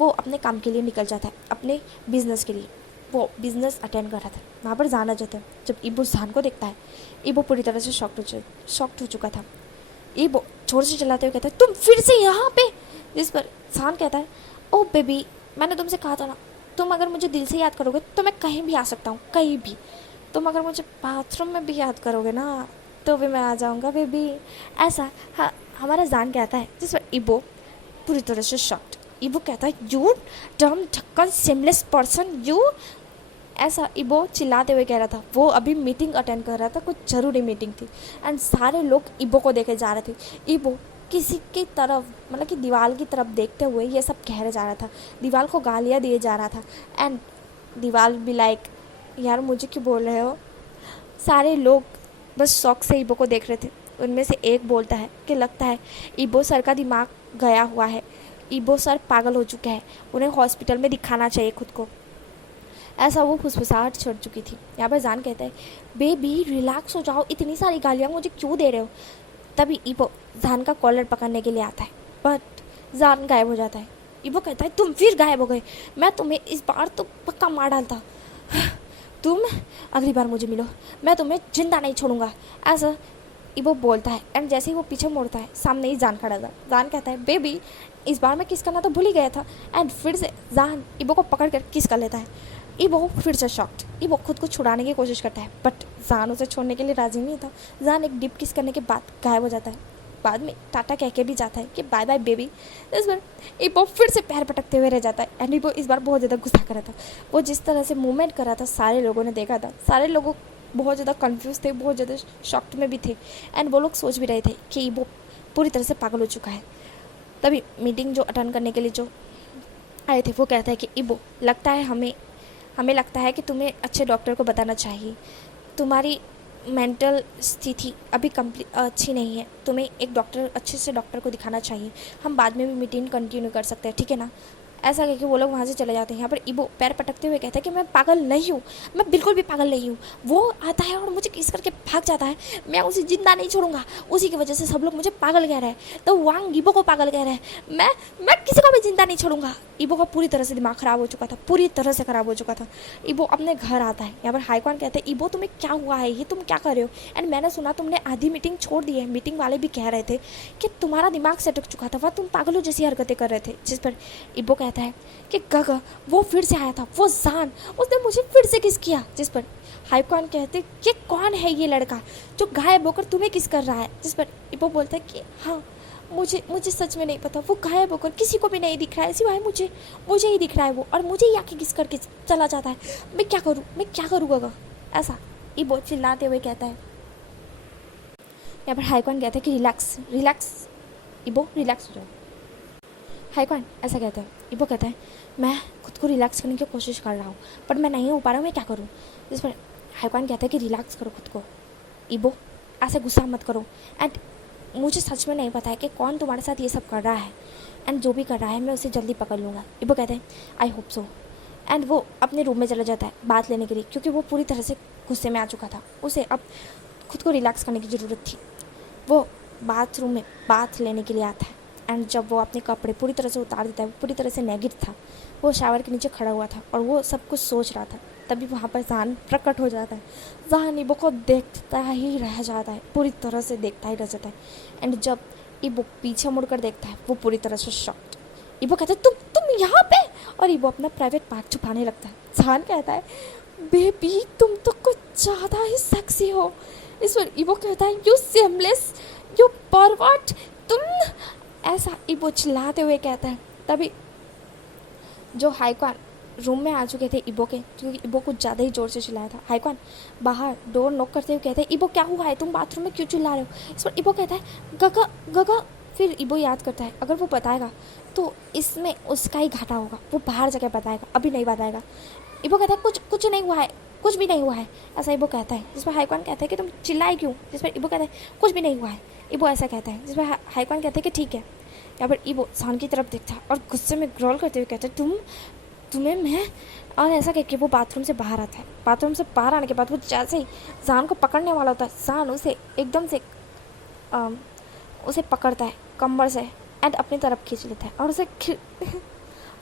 वो अपने काम के लिए निकल जाता है, अपने बिजनेस के लिए। वो बिज़नेस अटेंड कर रहा था, वहाँ पर जाना चाहता है। जब ईबो जान को देखता है, ईबो पूरी तरह से शॉक्ड हो चुका था। ईबो जोर से चिल्लाते हुए कहता है, तुम फिर से यहाँ पे। जिस पर जान कहता है, ओ बेबी, मैंने तुमसे कहा था ना, तुम अगर मुझे दिल से याद करोगे तो मैं कहीं भी आ सकता हूँ, कहीं भी। तुम अगर मुझे बाथरूम में भी याद करोगे ना तो भी मैं आ जाऊँगा बेबी। ऐसा हमारा जान कहता है। जिस पर ईबो पूरी तरह से शॉक्ड। इबो कहता है यू डम ढक्कन सिमलेस पर्सन यू। ऐसा इबो चिल्लाते हुए कह रहा था। वो अभी मीटिंग अटेंड कर रहा था, कुछ ज़रूरी मीटिंग थी एंड सारे लोग इबो को देखे जा रहे थे। इबो किसी की तरफ मतलब कि दीवार की तरफ देखते हुए ये सब कह रहे जा रहा था, दीवार को गालियाँ दिए जा रहा था एंड दीवार भी लाइक यार मुझे क्यों बोल रहे हो। सारे लोग बस शौक से इबो को देख रहे थे। उनमें से एक बोलता है कि लगता है इबो सर का दिमाग गया हुआ है, इबो सर पागल हो चुका है, उन्हें हॉस्पिटल में दिखाना चाहिए खुद को। ऐसा वो फुसफुसाहट छोड़ चुकी थी। यहाँ पर जान कहता है बेबी रिलैक्स हो जाओ, इतनी सारी गालियाँ मुझे क्यों दे रहे हो। तभी इबो जान का कॉलर पकड़ने के लिए आता है बट जान गायब हो जाता है। इबो कहता है तुम फिर गायब हो गए, मैं तुम्हें इस बार तो पक्का मार डालता, तुम अगली बार मुझे मिलो, मैं तुम्हें जिंदा नहीं छोड़ूंगा। ऐसा इबो बोलता है एंड जैसे ही वो पीछे मुड़ता है सामने ही जान खड़ा था। जान कहता है बेबी इस बार मैं किस करना तो भूल ही गया था एंड फिर से जान इबो को पकड़ कर किस कर लेता है। इबो फिर से शॉक्ड। इबो खुद को छुड़ाने की कोशिश करता है बट जान उसे छोड़ने के लिए राजी नहीं था। जान एक डीप किस करने के बाद गायब हो जाता है। बाद में टाटा कह के भी जाता है कि बाय बाय बेबी। इस बार इबो फिर से पैर पटकते हुए रह जाता है एंड इबो इस बार बहुत ज़्यादा गुस्सा कर रहा था। वो जिस तरह से मूवमेंट कर रहा था सारे लोगों ने देखा था, सारे लोग बहुत ज़्यादा कंफ्यूज थे, बहुत ज़्यादा शॉक्ड में भी थे एंड वो लोग सोच भी रहे थे कि इबो पूरी तरह से पागल हो चुका है। तभी मीटिंग जो अटेंड करने के लिए जो आए थे वो कहता है कि इबो लगता है हमें लगता है कि तुम्हें अच्छे डॉक्टर को बताना चाहिए, तुम्हारी मेंटल स्थिति अभी अच्छी नहीं है, तुम्हें एक अच्छे से डॉक्टर को दिखाना चाहिए, हम बाद में भी मीटिंग कंटिन्यू कर सकते हैं, ठीक है ना। ऐसा कह के वो लोग वहाँ से चले जाते हैं। यहाँ पर इबो पैर पटकते हुए कहता है कि मैं पागल नहीं हूँ, मैं बिल्कुल भी पागल नहीं हूँ। वो आता है और मुझे किस करके भाग जाता है, मैं उसे जिंदा नहीं छोड़ूंगा, उसी की वजह से सब लोग मुझे पागल कह रहे हैं। तो वांग इबो को पागल कह रहे हैं, मैं किसी को भी जिंदा नहीं छोड़ूंगा। इबो का पूरी तरह से दिमाग ख़राब हो चुका था, पूरी तरह से ख़राब हो चुका था। इबो अपने घर आता है। यहाँ पर हाईकॉन कहते हैं इबो तुम्हें क्या हुआ है, ये तुम क्या कर रहे हो। एंड मैंने सुना तुमने आधी मीटिंग छोड़ दी है। मीटिंग वाले भी कह रहे थे कि तुम्हारा दिमाग सटक चुका था, वह तुम पागलों जैसी हरकतें कर रहे थे। जिस पर इबो कहता है कि गगा वो फिर से आया था, वो जान उसने मुझे फिर से किस किया। जिस पर हाईकॉन कहते कि कौन है ये लड़का जो गायब होकर तुम्हें किस कर रहा है। जिस पर इबो बोलता है कि हाँ मुझे सच में नहीं पता, वो गायब होकर किसी को भी नहीं दिख रहा है, सिवाय मुझे ही दिख रहा है वो, और मुझे ही आके किस करके चला जाता है। मैं क्या करूँ गगा। ऐसा इबो चिल्लाते हुए कहता है। यहाँ पर हाईकॉन कहता है कि रिलैक्स इबो, रिलैक्स हो जाओ। हाईकॉन ऐसा कहता है। इबो कहता है मैं खुद को रिलैक्स करने की कोशिश कर रहा हूँ पर मैं नहीं हो पा रहा हूँ, मैं क्या करूँ। जिस पर हाईकॉन कहता है कि रिलैक्स करो खुद को, इबो ऐसे गुस्सा मत करो, एंड मुझे सच में नहीं पता है कि कौन तुम्हारे साथ ये सब कर रहा है, एंड जो भी कर रहा है मैं उसे जल्दी पकड़ लूँगा। इबो कहते हैं आई होप सो, एंड वो अपने रूम में चला जाता है बात लेने के लिए, क्योंकि वो पूरी तरह से गुस्से में आ चुका था। उसे अब खुद को रिलैक्स करने की ज़रूरत थी। वो बाथरूम में बात लेने के लिए आता है एंड जब वो अपने कपड़े पूरी तरह से उतार देता है, वो पूरी तरह से नेगिट था, वो शावर के नीचे खड़ा हुआ था और वो सब कुछ सोच रहा था। तभी वहाँ पर जान प्रकट हो जाता है। जान इबो को देखता ही रह जाता है, पूरी तरह से देखता ही रह जाता है। एंड जब इबो पीछे मुड़कर देखता है वो पूरी तरह से शॉक्ड। इबो कहता है तुम यहाँ पे, और इबो अपना प्राइवेट पार्ट छुपाने लगता है। जान कहता है बेबी तुम तो कुछ ज़्यादा ही सेक्सी हो। इस पर इबो कहता है यू सेमलेस, यू परवर्ट, तुम, ऐसा इबो चिल्लाते हुए कहता है। तभी जो हाईकॉन रूम में आ चुके थे इबो के, क्योंकि इबो कुछ ज़्यादा ही ज़ोर से चिल्लाया था। हाईकॉन बाहर डोर नॉक करते हुए कहते हैं इबो क्या हुआ है, तुम बाथरूम में क्यों चिल्ला रहे हो। इस पर इबो कहता है गगा। फिर इबो याद करता है अगर वो बताएगा तो इसमें उसका ही घाटा होगा, वो बाहर जाके बताएगा, अभी नहीं बताएगा। इबो कहता है कुछ नहीं हुआ है, कुछ भी नहीं हुआ है, ऐसा इबो कहता है। जिस पर हाईकॉन कहता है कि तुम चिल्लाए क्यों। जिस पर इबो कहता है कुछ भी नहीं हुआ है, इबो ऐसा कहता है। जिस पर हाईकॉन कहता है कि ठीक है। यहाँ पर इबो जान की तरफ देखता है और गुस्से में ग्रोल करते हुए कहता है तुम्हें मैं, और ऐसा कह के वो बाथरूम से बाहर आता है। बाथरूम से बाहर आने के बाद वो जैसे ही जान को पकड़ने वाला होता है, जान उसे एकदम से उसे पकड़ता है कमर से एंड अपनी तरफ खींच लेता है और उसे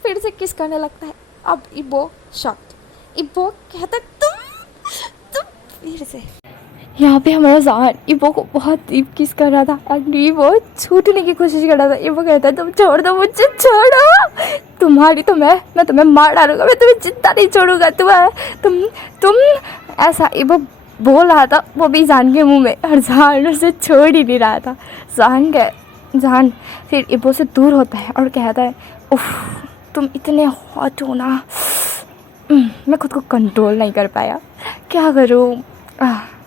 फिर से किस करने लगता है। अब इबो शॉक्ड। इबो कहता है तुम फिर से। यहाँ पे हमारा जान इबो को बहुत डीप किस कर रहा था एंड इबो छूटने की कोशिश कर रहा था। इबो कहता है तुम छोड़ दो मुझे, छोड़ो, तुम्हारी तो मैं तुम्हें मार डालूंगा, मैं तुम्हें जिंदा नहीं छोड़ूंगा, तुम ऐसा इबो बोल रहा था, वो भी जान के मुंह में, और जान उसे छोड़ ही नहीं रहा था। जान जान फिर इबो से दूर होता है और कहता है, उफ तुम इतने हॉट हो ना, मैं खुद को कंट्रोल नहीं कर पाया, क्या करूँ।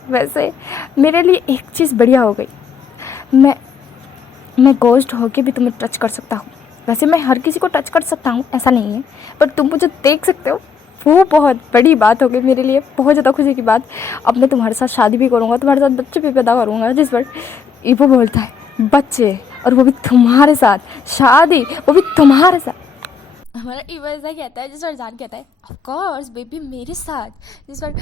वैसे मेरे लिए एक चीज़ बढ़िया हो गई, मैं गोस्ट होके भी तुम्हें टच कर सकता हूँ। वैसे मैं हर किसी को टच कर सकता हूँ, ऐसा नहीं है, पर तुम मुझे देख सकते हो, वो बहुत बड़ी बात हो गई मेरे लिए, बहुत ज़्यादा खुशी की बात। अब मैं तुम्हारे साथ शादी भी करूँगा, तुम्हारे साथ बच्चे भी पैदा करूँगा। जिस पर इबो बोलता है, बच्चे और वो भी तुम्हारे साथ, शादी वो भी तुम्हारे साथ। हमारा इबो ऐसा कहता है, जिस पर जान कहता है, ऑफ कोर्स बेबी मेरे साथ। जिस पर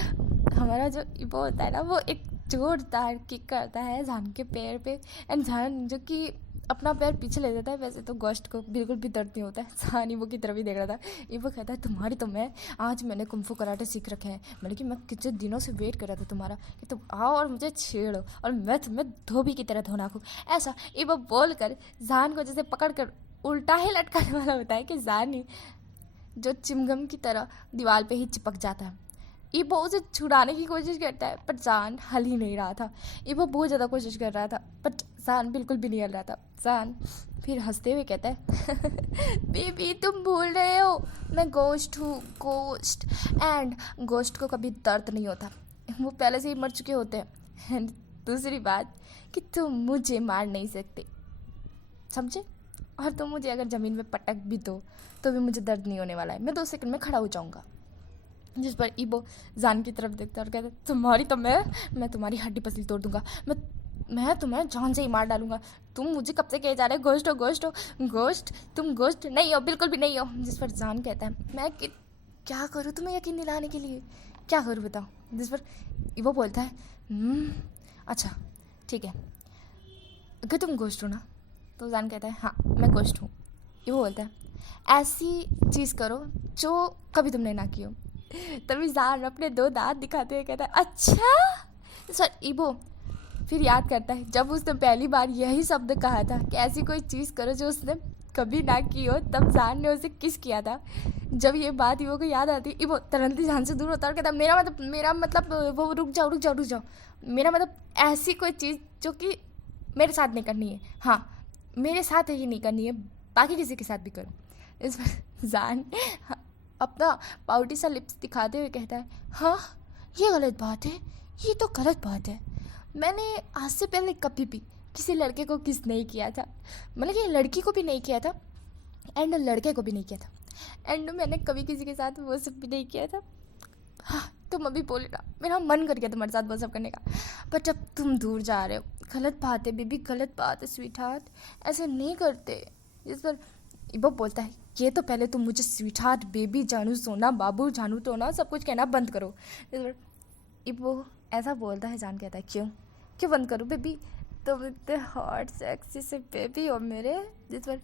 हमारा जो इबो होता है ना, वो एक जोरदार किक करता है जान के पैर पे, एंड जान जो कि अपना पैर पीछे ले जाता है। वैसे तो गोश्त को बिल्कुल भी दर्द नहीं होता है, जान इबो की तरफ ही देख रहा था। इबो कहता है, तुम्हारी तो मैं आज मैंने कुंफू कराटे सीख रखे हैं, मतलब कि मैं कितने दिनों से वेट कर रहा था तुम्हारा कि तुम आओ और मुझे छेड़ो और मैं तुम्हें धोबी की तरह धो नाखूँ। ऐसा इबो बोल कर जान को जैसे पकड़ कर उल्टा ही लटकाने वाला होता है कि जान ही जो चिमगम की तरह दीवार पे ही चिपक जाता है। इबो उसे छुड़ाने की कोशिश करता है, पर जान हल ही नहीं रहा था। इबो बहुत ज़्यादा कोशिश कर रहा था, पर जान बिल्कुल भी नहीं हल रहा था। जान फिर हंसते हुए कहता है, बेबी तुम भूल रहे हो, मैं गोश्त हूँ, गोश्त। एंड गोश्त को कभी दर्द नहीं होता, वो पहले से ही मर चुके होते हैं। एंड दूसरी बात कि तुम मुझे मार नहीं सकते, समझे। और तुम मुझे अगर ज़मीन में पटक भी दो तो भी मुझे दर्द नहीं होने वाला है, मैं 2 सेकंड में खड़ा हो जाऊँगा। जिस पर इबो जान की तरफ देखता है और कहता है, तुम्हारी तो मैं तुम्हारी हड्डी पसली तोड़ दूंगा, मैं तुम्हें जान से ही मार डालूंगा। तुम मुझे कब से कहे जा रहे हो गोश्त हो, गोश्त हो, गोश्त। तुम गोश्त नहीं हो, बिल्कुल भी नहीं हो। जिस पर जान कहता है, मैं क्या करूँ तुम्हें यकीन दिलाने के लिए, क्या करूँ बताओ। जिस पर इबो बोलता है, अच्छा ठीक है, अगर तुम गोश्त हो ना। तो जान कहता है, हाँ मैं गोश्त हूँ। इबो बोलता है, ऐसी चीज़ करो जो कभी तुमने ना की हो। तभी जान अपने 2 दांत दिखाते हुए कहता है, अच्छा। सर इबो फिर याद करता है जब उसने पहली बार यही शब्द कहा था कि ऐसी कोई चीज़ करो जो उसने कभी ना की हो, तब जान ने उसे किस किया था। जब ये बात इबो को याद आती, इबो तुरंत ही जान से दूर होता है और कहता है, मेरा मतलब वो रुक जाओ। मेरा मतलब ऐसी कोई चीज़ जो कि मेरे साथ नहीं करनी है, हाँ मेरे साथ ही नहीं करनी है, बाकी किसी के साथ भी करो। इस पर जान अपना पाउटी सा लिप्स दिखाते हुए कहता है, हाँ ये गलत बात है, ये तो गलत बात है। मैंने आज से पहले कभी भी किसी लड़के को किस नहीं किया था, मतलब कि लड़की को भी नहीं किया था एंड लड़के को भी नहीं किया था, एंड मैंने कभी किसी के साथ वो सब भी नहीं किया था। हाँ तुम अभी बोले ना, मेरा मन कर गया तुम्हारे साथ वो सब करने का, बट अब तुम दूर जा रहे हो, गलत बात है बेबी, गलत बात है स्वीट हार्ट, ऐसे नहीं करते। जिस पर इबो बोलता है, ये तो पहले तुम मुझे स्वीट हार्ट, बेबी, जानू, सोना, बाबू, जानू, टोना सब कुछ कहना बंद करो। जिस पर इबो ऐसा बोलता है, जान कहता है, क्यों बंद करो बेबी, तुम इतने हॉट सेक्सी से बेबी हो मेरे। जिस पर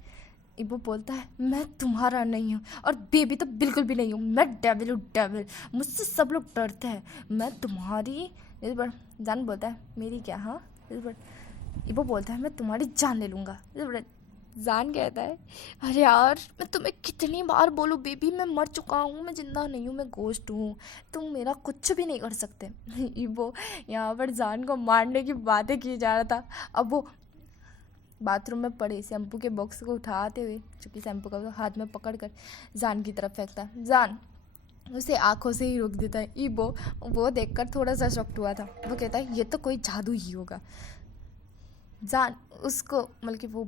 इबो बोलता है, मैं तुम्हारा नहीं हूँ और बेबी तो बिल्कुल भी नहीं हूँ, मैं डेविल हूँ, डेविल, मुझसे सब लोग डरते हैं, मैं तुम्हारी। इस पर जान बोलता है, मेरी क्या, हाँ। इस पर इबो बोलता है, मैं तुम्हारी जान ले लूँगा। इस पर जान कहता है, अरे यार मैं तुम्हें कितनी बार बोलूँ बेबी, मैं मर चुका हूँ, मैं जिंदा नहीं हूँ, मैं गोश्त हूँ, तुम मेरा कुछ भी नहीं कर सकते। इबो यहाँ पर जान को मारने की बातें की जा रहा था। अब वो बाथरूम में पड़े शैम्पू के बॉक्स को उठाते हुए, चूँकि शैम्पू का हाथ में पकड़ कर जान की तरफ फेंकता है। जान उसे आंखों से ही रोक देता है। इबो वो देखकर थोड़ा सा शॉक्ड हुआ था, वो कहता है, ये तो कोई जादू ही होगा। जान उसको मतलब कि वो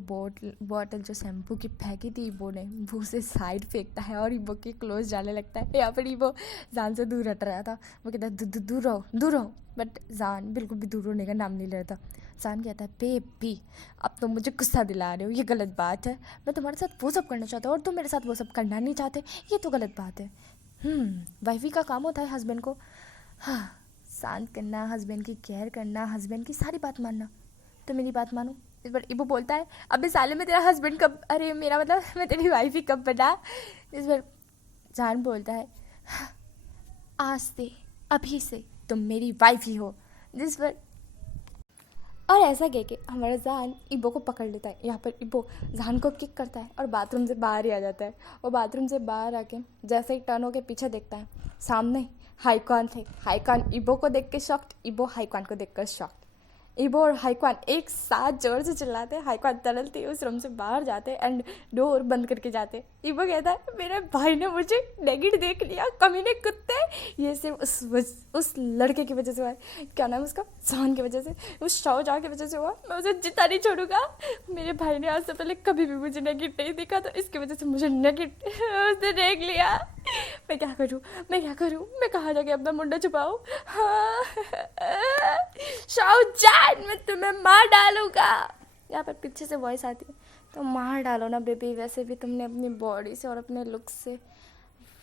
बॉटल जो शैम्पू की फेंकी थी इबो ने, वो उसे साइड फेंकता है और इबो के क्लोज जाने लगता है। यहाँ पर इबो जान से दूर हट रहा था, वो कहता है, दूर रहो, बट जान बिल्कुल भी दूर होने का नाम नहीं ले रहा था। जान कहता है, बेबी अब तुम मुझे गुस्सा दिला रहे हो, ये गलत बात है, मैं तुम्हारे साथ वो सब करना चाहता हूँ और तुम मेरे साथ वो सब करना नहीं चाहते, ये तो गलत बात है। वाइफी का काम होता है हस्बैंड को, हाँ, शांत करना, हस्बैंड की केयर करना, हस्बैंड की सारी बात मानना। तो मेरी बात मानो। इस पर इबो बोलता है, अबे साले में तेरा हस्बैंड कब, अरे मेरा मतलब मैं तेरी वाइफ ही कब बना। इस पर जान बोलता है, आज से, अभी से तुम मेरी वाइफ ही हो। जिस पर और ऐसा कह के हमारा जान इबो को पकड़ लेता है। यहाँ पर इबो जान को किक करता है और बाथरूम से बाहर ही आ जाता है। और बाथरूम से बाहर आके जैसे ही टर्न होके पीछे देखता है, सामने हाईकॉन थे। हाईकॉन इबो को देख के शॉक्ड, इबो हाईकॉन को देख कर शॉक्ड। ईबो और हाईक्वान एक साथ जोर से चिल्लाते हैं। हाईक्वान तरलते उस रूम से बाहर जाते एंड डोर बंद करके जाते। ईबो कहता है मेरे भाई ने मुझे नेगेट देख लिया, कमीने कुत्ते। ये सिर्फ उस लड़के की वजह से हुआ है, क्या नाम है उसका, जान की वजह से, उस शाओजान की वजह से हुआ। मैं उसे जिता नहीं छोड़ूंगा। मेरे भाई ने आज से पहले कभी भी मुझे नेगेट नहीं देखा, तो इसकी वजह से मुझे नेगेट उसने देख लिया। मैं क्या करूँ, मैं क्या करूँ, मैं कहाँ जाके अपना मुंडा छुपाऊँ। हाँ शाहजान, मैं तुम्हें मार डालूंगा। यहाँ पर पीछे से वॉइस आती है, तो मार डालो ना बेबी, वैसे भी तुमने अपनी बॉडी से और अपने लुक से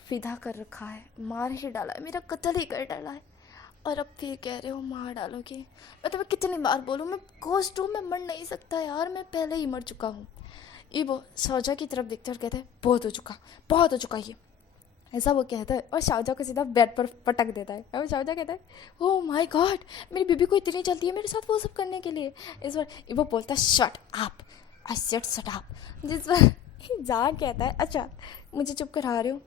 फिदा कर रखा है, मार ही डाला है, मेरा कत्ल ही कर डाला है, और अब फिर कह रहे हो मार डालोगे। मैं तुम्हें कितनी बार बोलूँ, मैं घोस्ट हूँ, मैं मर नहीं सकता यार, मैं पहले ही मर चुका हूँ। ईबो शाहजा की तरफ देखते और कहते हैं बहुत हो चुका ये, ऐसा वो कहता है और शाहजा को सीधा बेड पर पटक देता है। और शाहजा कहता है ओह माय गॉड, मेरी बीबी को इतनी जल्दी है मेरे साथ वो सब करने के लिए। इस बार वो बोलता है shut up, I said shut up. जिस बार जान कहता है अच्छा मुझे चुप करा रहे हो,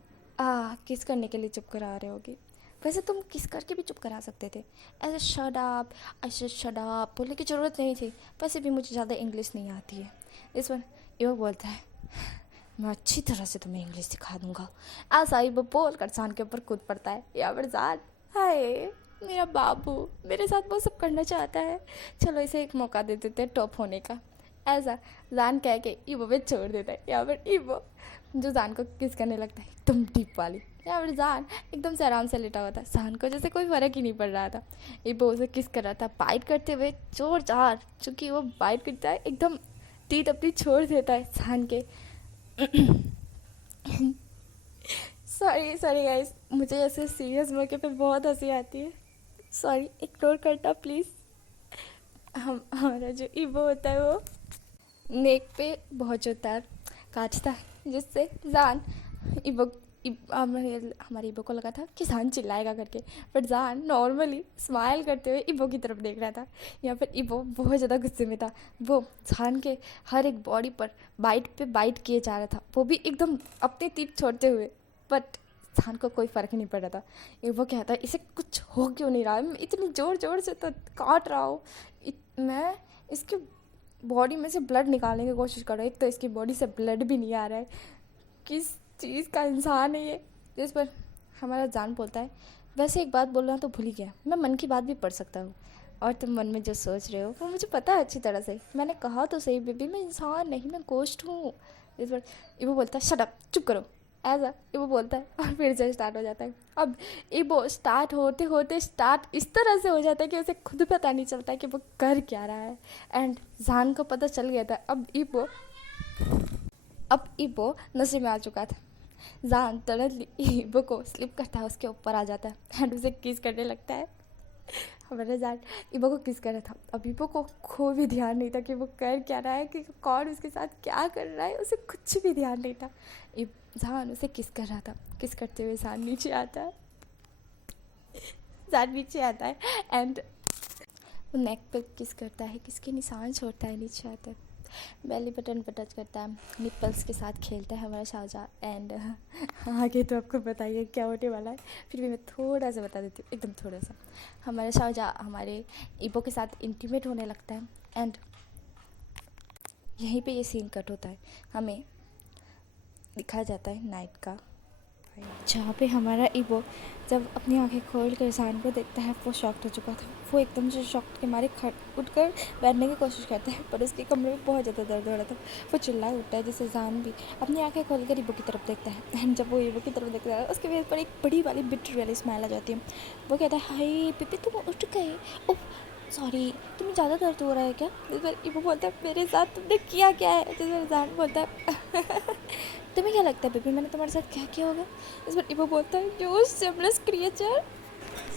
किस करने के लिए चुप करा रहे होगी, वैसे तुम किस करके भी चुप करा सकते थे, ऐसे शट अप, ऐसे शट अप बोलने की ज़रूरत नहीं थी, वैसे भी मुझे ज़्यादा इंग्लिश नहीं आती है। इस बार वो बोलता है मैं अच्छी तरह से तुम्हें इंग्लिश सिखा दूंगा। ऐसा ही वो बोल कर जान के ऊपर कूद पड़ता है। या फिर जान हाय मेरा बाबू मेरे साथ वो सब करना चाहता है, चलो इसे एक मौका दे देते हैं टॉप होने का। ऐसा जान कह के ईबो पे छोड़ देता है। या फिर ईबो जो जान को किस करने लगता है एकदम डीप वाली। या फिर जान एकदम से आराम से लेटा हुआ था, जान को जैसे कोई फ़र्क ही नहीं पड़ रहा था। ईबो उसे किस कर रहा था बाइट करते हुए जोर जार, चूँकि वो बाइट करता है एकदम टीथ अपनी छोड़ देता है जान के। सॉरी गाइस, मुझे ऐसे सीरियस मौके पे बहुत हंसी आती है, सॉरी इग्नोर करना प्लीज़। हमारा जो ईबो होता है वो नेक पे बहुत जोरदार काटता है, जिससे जान हमारे ईबो को लगा था कि जान चिल्लाएगा करके, बट जान नॉर्मली स्माइल करते हुए ईबो की तरफ देख रहा था। यहाँ पर ईबो बहुत ज़्यादा गुस्से में था, वो जान के हर एक बॉडी पर बाइट पे बाइट किए जा रहा था, वो भी एकदम अपनी तीप छोड़ते हुए, बट जान को कोई फ़र्क नहीं पड़ रहा था। ईबो कहता है इसे कुछ हो क्यों नहीं रहा है, मैं इतनी ज़ोर ज़ोर से तो काट रहा हूँ, मैं इसके बॉडी में से ब्लड निकालने की कोशिश कर रहा हूँ, एक तो इसकी बॉडी से ब्लड भी नहीं आ रहा है, किस चीज़ का इंसान है ये। जिस पर हमारा जान बोलता है वैसे एक बात बोलना तो भूल ही गया, मैं मन की बात भी पढ़ सकता हूँ, और तुम मन में जो सोच रहे हो वो मुझे पता है अच्छी तरह से, मैंने कहा तो सही बेबी मैं इंसान नहीं मैं गोश्त हूँ। इस पर ईबो बोलता है शट अप, चुप करो, ऐसा ईबो बोलता है और फिर से स्टार्ट हो जाता है। अब ईबो स्टार्ट होते होते स्टार्ट इस तरह से हो जाता है कि उसे खुद पता नहीं चलता है कि वो कर क्या रहा है, एंड जान को पता चल गया था। अब ईबो नशे में आ चुका था। जान तुरंत ईबो को स्लिप करता है, उसके ऊपर आ जाता है एंड उसे किस करने लगता है। हमारा जान ईबो को किस कर रहा था, अब ईबो को कोई भी ध्यान नहीं था कि वो कर क्या रहा है, कि कौन उसके साथ क्या कर रहा है, उसे कुछ भी ध्यान नहीं था। जान उसे किस कर रहा था, किस करते हुए जान नीचे आता है, जान नीचे आता है एंड वो नेक पे किस करता है, किसके निशान छोड़ता है, नीचे आता है, बेली बटन पर टच करता है, निपल्स के साथ खेलता है हमारा शाहजहाँ। एंड आगे तो आपको बताइए क्या होने वाला है, फिर भी मैं थोड़ा सा बता देती हूँ, एकदम थोड़ा सा। हमारा शाहजहाँ हमारे ईबो के साथ इंटीमेट होने लगता है एंड यहीं पे ये सीन कट होता है, हमें दिखाया जाता है नाइट का, जहाँ पे हमारा ईबो जब अपनी आंखें खोल कर जान को देखता है, वो शॉक्ड हो चुका था। वो एकदम से शॉक्ड के मारे उठकर बैठने की कोशिश करता है, पर उसके कमरे में बहुत ज़्यादा दर्द हो रहा था। वो चिल्ला उठता है, जिससे जान भी अपनी आंखें खोलकर ईबो की तरफ देखता है एंड जब वो ईबो की तरफ देखता है उसके फेस पर एक बड़ी वाली बिटर वाली स्माइल आ जाती है। वो कहता है हाय बेबी तुम उठ गए, ओह सॉरी तुम्हें ज़्यादा दर्द हो रहा है क्या। जिस पर ईबो बोलता है मेरे साथ तुमने किया क्या है। जिस पर जान बोलता है तुम्हें क्या लगता है बेबी मैंने तुम्हारे साथ क्या किया होगा। इस पर ईबो बोलता है यू सिमलेस क्रिएचर।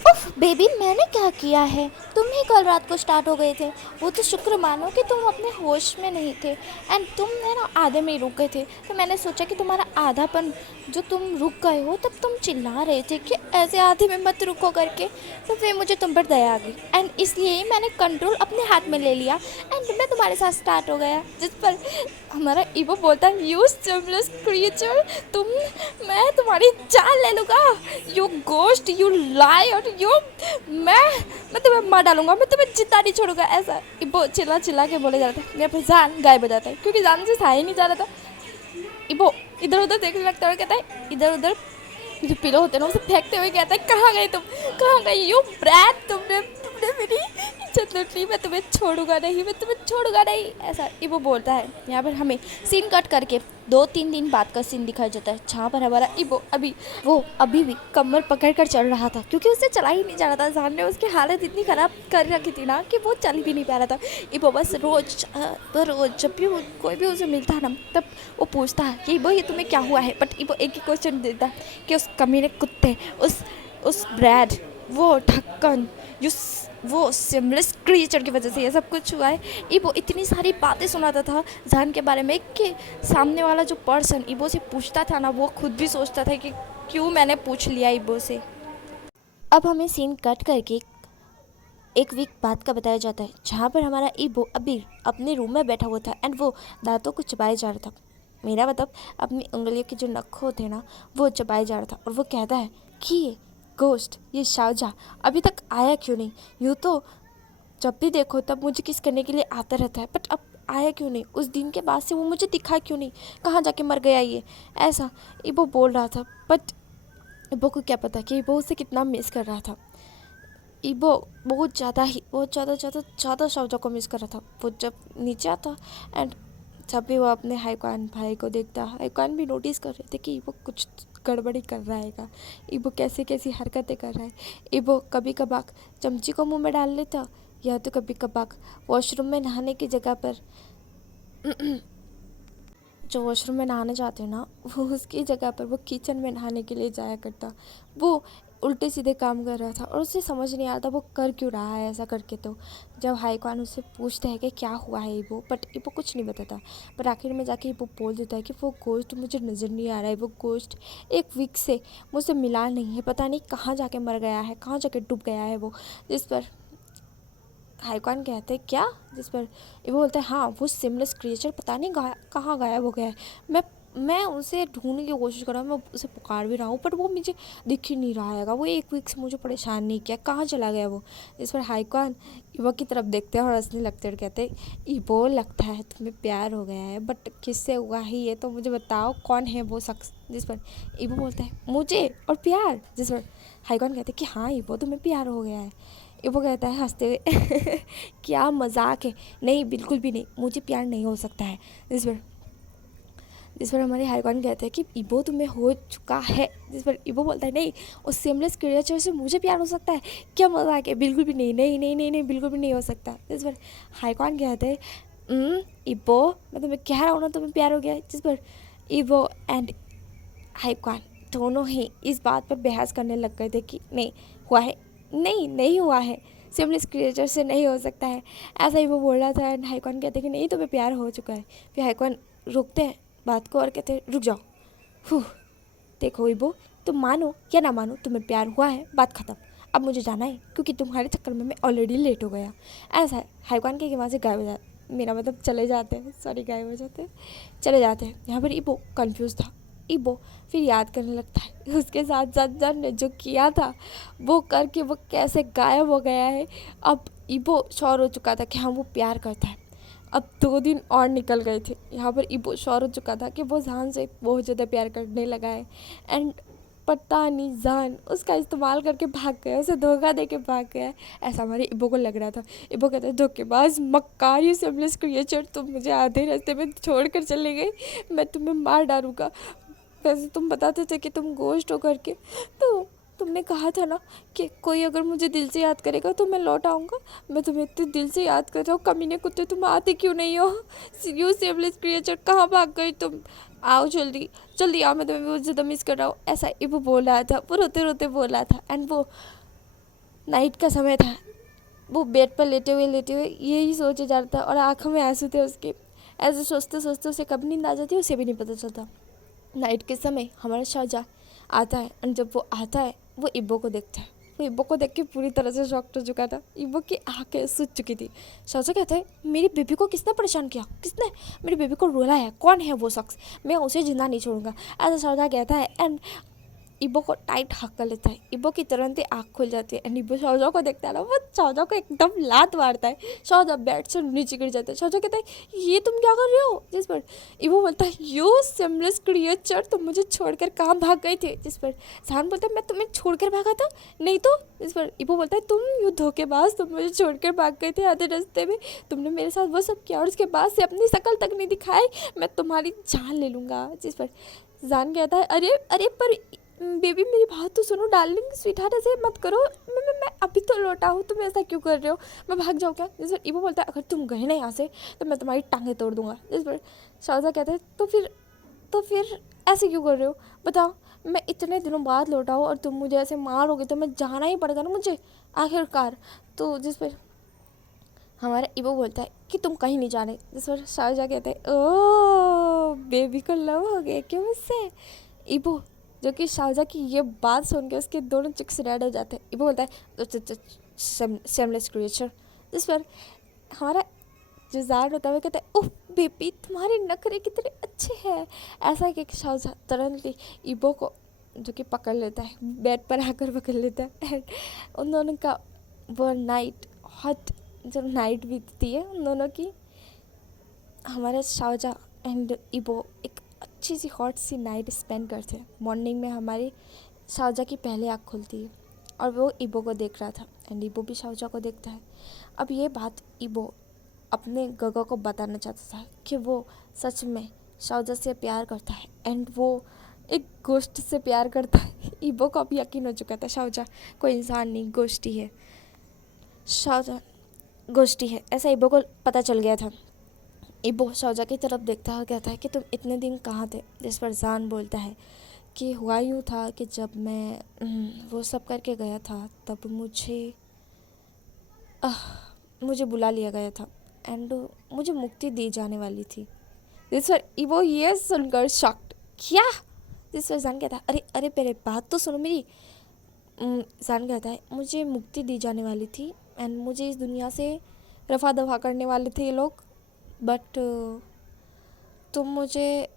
उफ बेबी मैंने क्या किया है, तुम ही कल रात को स्टार्ट हो गए थे, वो तो शुक्र मानो कि तुम अपने होश में नहीं थे एंड तुम है ना आधे में ही रुक गए थे, तो मैंने सोचा कि तुम्हारा आधापन जो तुम रुक गए हो तब तुम चिल्ला रहे थे कि ऐसे आधे में मत रुको करके, तो फिर मुझे तुम पर दया आ गई एंड इसलिए ही मैंने कंट्रोल अपने हाथ में ले लिया एंड मैं तुम्हारे साथ स्टार्ट हो गया। जिस पर हमारा ईबो बोलता है यू सिमलेस क्रिएचर, मैं तुम्हारी जान ले लूँगा, यू गोस्ट यू लायर। और यो मैं तुम्हें मार डालूंगा, मैं तुम्हें जिंदा नहीं छोड़ूंगा, ऐसा इबो चिल्ला चिल्ला के बोले जा रहा था। मेरा फिर जान गायब हो जाता है क्योंकि जान से सहा ही नहीं जा रहा था। इबो इधर उधर देखने लगता है और कहता है इधर उधर जो पिलो होते हैं ना उसे फेंकते हुए कहता है कहाँ गए तुम, कहाँ गई यू ब्रैट, तुमने तुमने मेरी इज्जत लूट ली, मैं तुम्हें छोड़ूंगा नहीं, मैं तुम्हें छोड़ूंगा नहीं, ऐसा इबो बोलता है। यहाँ पर हमें सीन कट करके 2-3 दिन बाद का सीन दिखाया जाता है जहाँ पर हमारा इबो अभी भी कमर पकड़ कर चल रहा था क्योंकि उससे चला ही नहीं जा रहा था। जान ने उसकी हालत इतनी ख़राब कर रखी थी ना कि वो चल भी नहीं पा रहा था। इबो बस रोज जब भी कोई भी उसे मिलता है ना तब वो पूछता है कि इबो ये तुम्हें क्या हुआ है, बट इबो एक ही क्वेश्चन देता है कि उस कमीने कुत्ते, उस ब्रैड, वो ढक्कन, वो सिमलेस क्रीचर की वजह से ये सब कुछ हुआ है। इबो इतनी सारी बातें सुनाता था जान के बारे में कि सामने वाला जो पर्सन इबो से पूछता था ना वो खुद भी सोचता था कि क्यों मैंने पूछ लिया इबो से। अब हमें सीन कट करके एक वीक बाद का बताया जाता है जहाँ पर हमारा इबो अभी अपने रूम में बैठा हुआ था एंड वो दांतों को चबाए जा रहा था। मेरा मतलब अपनी उंगलियों के जो नख होते हैं ना वो चबाए जा रहा था और वो कहता है कि ये गोश्त, ये शाहजहाँ अभी तक आया क्यों नहीं। यूँ तो जब भी देखो तब मुझे किस करने के लिए आता रहता है, बट अब आया क्यों नहीं। उस दिन के बाद से वो मुझे दिखा क्यों नहीं, कहाँ जाके मर गया ये, ऐसा इबो बोल रहा था। बट इबो को क्या पता कि इबो उसे कितना मिस कर रहा था। इबो बहुत ज़्यादा शाहजहाँ को मिस कर रहा था। वो जब नीचे आता एंड जब भी वो अपने हाईकान भाई को देखता, हाईकान भी नोटिस कर रहे थे कि इबो कुछ गड़बड़ी कर रहा है। इबो कैसी हरकतें कर रहा है। इबो कभी कभार चमची को मुंह में डाल लेता या तो कभी कभार वॉशरूम में नहाने की जगह पर जो वॉशरूम में नहाने जाते हैं ना वो उसकी जगह पर वो किचन में नहाने के लिए जाया करता। वो उल्टे सीधे काम कर रहा था और उसे समझ नहीं आता वो कर क्यों रहा है ऐसा करके। तो जब हाईकॉन उससे पूछता है कि क्या हुआ है इबो, बट इबो कुछ नहीं बताता। पर आखिर में जाके इबो बोल देता है कि वो गोश्त मुझे नज़र नहीं आ रहा है, वो गोश्त 1 वीक से मुझसे मिला नहीं है, पता नहीं कहाँ जाके मर गया है, कहाँ जाके डूब गया है वो। जिस पर हाईकॉन कहते हैं क्या, जिस पर इबो बोलता है हाँ वो सिमलेस क्रिएचर पता नहीं कहाँ गायब हो गया है। मैं उसे ढूंढने की कोशिश कर रहा हूँ, मैं उसे पुकार भी रहा हूँ पर वो मुझे दिख ही नहीं रहा है। वो 1 वीक से मुझे परेशान नहीं किया, कहाँ चला गया वो। इस पर हाईकॉन इबो की तरफ देखते हैं और हंसने लगते हैं और कहते हैं इबो लगता है तुम्हें प्यार हो गया है, बट किससे हुआ है ये तो मुझे बताओ, कौन है वो शख्स। जिस पर इबो बोलता है मुझे और प्यार। जिस पर हाईकॉन कहते हैं कि हाँ इबो तुम्हें प्यार हो गया है। इबो कहता है हंसते हुए क्या मजाक है, नहीं बिल्कुल भी नहीं, मुझे प्यार नहीं हो सकता है। जिस पर हमारे हाईकॉन कहते हैं कि इबो तुम्हें हो चुका है। जिस पर इबो बोलता है नहीं उस सिमलेस क्रिएचर से मुझे प्यार हो सकता है, क्या मजाक है, बिल्कुल भी नहीं, नहीं नहीं नहीं नहीं बिल्कुल भी नहीं हो सकता। जिस पर हाईकॉन कहते हैं इबो मैं तुम्हें कह रहा हूँ ना तुम्हें प्यार हो गया है। जिस पर इबो एंड हाईकॉन दोनों ही इस बात पर बहस करने लग गए थे कि नहीं हुआ है, नहीं हुआ है, सिमलेस क्रिएचर से नहीं हो सकता है, ऐसा ही वो बोल रहा था। एंड हाईकॉन कहते हैं कि नहीं तुम्हें प्यार हो चुका है। फिर हाईकॉन रुकते हैं बात को और कहते हैं रुक जाओ, देखो इबो तुम मानो या ना मानो तुम्हें प्यार हुआ है, बात ख़त्म, अब मुझे जाना है क्योंकि तुम्हारे चक्कर में मैं ऑलरेडी लेट हो गया। ऐसा है हाईकॉन के वहाँ से गायब हो जाते, मेरा मतलब चले जाते हैं, सॉरी गायब हो जाते हैं, चले जाते हैं। यहाँ पर इबो कन्फ्यूज़ था। इबो फिर याद करने लगता है उसके साथ साथ जान ने जो किया था वो करके वो कैसे गायब हो गया है। अब इबो श्योर हो चुका था कि हाँ वो प्यार करता है। अब 2 दिन और निकल गए थे। यहाँ पर इबो श्योर हो चुका था कि वो जान से बहुत ज़्यादा प्यार करने लगा है। एंड पता नहीं जान उसका इस्तेमाल करके भाग गया, उसे धोखा दे के भाग गया, ऐसा हमारे इबो को लग रहा था। इबो कहता है धोखेबाज मक्कार, यू सिमलेस क्रिएचर, तुम मुझे आधे रास्ते में छोड़ कर चले गए, मैं तुम्हें मार डालूंगा। वैसे तुम बताते थे कि तुम गोश्त हो करके, तो तुमने कहा था ना कि कोई अगर मुझे दिल से याद करेगा तो मैं लौट आऊँगा। मैं तुम्हें इतने दिल से याद कर रहा हूँ, कमीने कुत्ते तुम आते क्यों नहीं हो। यू सिमलेस क्रिएचर कहाँ भाग गई तुम, आओ जल्दी आओ, मैं तुम्हें बहुत ज़्यादा मिस कर रहा हूँ, ऐसा वो बोल रहा था। वो रोते रोते बोल रहा था। एंड वो नाइट का समय था, वो बेड पर लेटे हुए यही सोचे जा रहा था और आँखों में आंसू थे उसके। ऐसे सोचते सोचते उसे कब नींद आ जाती है उसे भी नहीं पता चलता। नाइट के समय हमारा शाहजहाँ आता है और जब वो आता है वो इबो को देखता है। वो इबो को देख के पूरी तरह से शॉक्ड हो चुका था। इबो की आंखें सूज चुकी थी। शाहजहाँ कहता है मेरी बेबी को किसने परेशान किया, किसने मेरी बेबी को रुलाया, कौन है वो शख्स, मैं उसे जिंदा नहीं छोड़ूंगा, ऐसा शाहजहाँ कहता है। एंड इबो को टाइट हक कर लेता है। इबो की तुरंत ही आँख खुल जाती है एंड इबो शाओजो को देखता है ना, वो शाओजो को एकदम लात मारता है। शाओजो बेड से नीचे गिर जाता है। शाओजो कहता है ये तुम क्या कर रहे हो? जिस पर इबो बोलता है यू सिमलेस क्रिएचर, तुम मुझे छोड़कर कहाँ भाग गए थे? जिस पर जहान बोलता है मैं तुम्हें छोड़कर भागा था? नहीं तो। जिस पर इबो बोलता है तुम यू धोखेबाज, तुम मुझे छोड़कर भाग गए थे आधे रास्ते में, तुमने मेरे साथ वो सब किया और उसके बाद से अपनी शक्ल तक नहीं दिखाई, मैं तुम्हारी जान ले लूँगा। जिस पर जान कहता है अरे अरे पर बेबी मेरी बात तो सुनो डार्लिंग, स्वीटहार्ट ऐसे मत करो, मैं अभी तो लौटा हूँ, तुम ऐसा क्यों कर रहे हो? मैं भाग जाऊँ क्या? जिस पर इबो बोलता है अगर तुम गए ना यहाँ से तो मैं तुम्हारी टांगें तोड़ दूंगा। जिस पर शाहजा कहता है तो फिर ऐसे क्यों कर रहे हो? बताओ, मैं इतने दिनों बाद लौटा हूँ और तुम मुझे ऐसे मारोगे तो मैं जाना ही पड़ेगा ना मुझे आखिरकार। तो जिस पर हमारा इबो बोलता है कि तुम कहीं नहीं जाने। जिस पर शाहजा कहते हैं ओ बेबी को लव हो गया क्यों मुझसे? इबो जो कि शाहजा की ये बात सुन के उसके दोनों चिक्स रेड हो जाते हैं। इबो बोलता है सेमलेस क्रिएचर। जिस पर हमारा जो जार होता है वो कहता है ओह बेबी तुम्हारे नखरे कितने अच्छे हैं। ऐसा है कि शाहजा तुरंत ही इबो को जो कि पकड़ लेता है, बेड पर आकर पकड़ लेता है एंड उन दोनों का वो नाइट हॉट जो नाइट बीतती है उन दोनों की, हमारा शाहजा एंड इबो एक अच्छी सी हॉट सी नाइट स्पेंड करते हैं। मॉर्निंग में हमारी शाहजा की पहले आँख खुलती है और वो इबो को देख रहा था एंड इबो भी शाहजा को देखता है। अब ये बात इबो अपने गगा को बताना चाहता था कि वो सच में शाहजा से प्यार करता है एंड वो एक गोश्त से प्यार करता है। इबो को अब यकीन हो चुका था शाहजा कोई इंसान नहीं गोश्ती है, शाहजा गोश्ती है, ऐसा इबो को पता चल गया था। इबो शाहजा की तरफ देखता है और कहता है कि तुम इतने दिन कहाँ थे? जिस पर जान बोलता है कि हुआ यूँ था कि जब मैं वो सब करके गया था तब मुझे बुला लिया गया था एंड मुझे मुक्ति दी जाने वाली थी। जिस पर इबो ये सुनकर शॉक्ड, क्या? जिस पर जान कहता है अरे अरे मेरे बात तो सुनो मेरी। जान कहता है मुझे मुक्ति दी जाने वाली थी एंड मुझे इस दुनिया से रफा दफा करने वाले थे ये लोग, बट तुम मुझे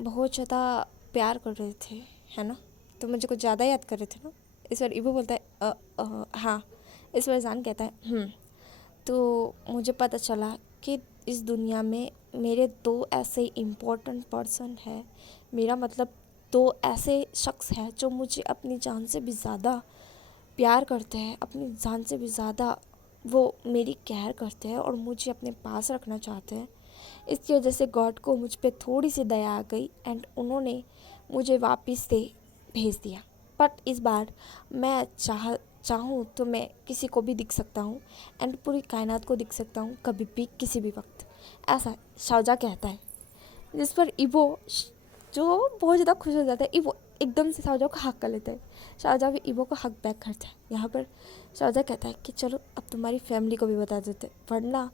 बहुत ज़्यादा प्यार कर रहे थे है ना, तुम मुझे कुछ ज़्यादा याद कर रहे थे ना? इस पर इबो बोलता है हाँ। इस पर जान कहता है तो मुझे पता चला कि इस दुनिया में मेरे दो ऐसे इम्पोर्टेंट पर्सन है, मेरा मतलब दो ऐसे शख्स हैं जो मुझे अपनी जान से भी ज़्यादा प्यार करते हैं, अपनी जान से भी ज़्यादा वो मेरी केयर करते हैं और मुझे अपने पास रखना चाहते हैं। इसकी वजह से गॉड को मुझ पे थोड़ी सी दया आ गई एंड उन्होंने मुझे वापस से भेज दिया। बट इस बार मैं चाहूँ तो मैं किसी को भी दिख सकता हूँ एंड पूरी कायनात को दिख सकता हूँ कभी भी किसी भी वक्त, ऐसा शाहजा कहता है। जिस पर इबो जो बहुत ज़्यादा खुश हो जाता है, इबो एकदम से शाहजा को हक कर लेता है। शाहजा भी इबो को हक बैक करता है। यहाँ पर शाहजा कहता है कि चलो अब तुम्हारी फैमिली को भी बता देते, वरना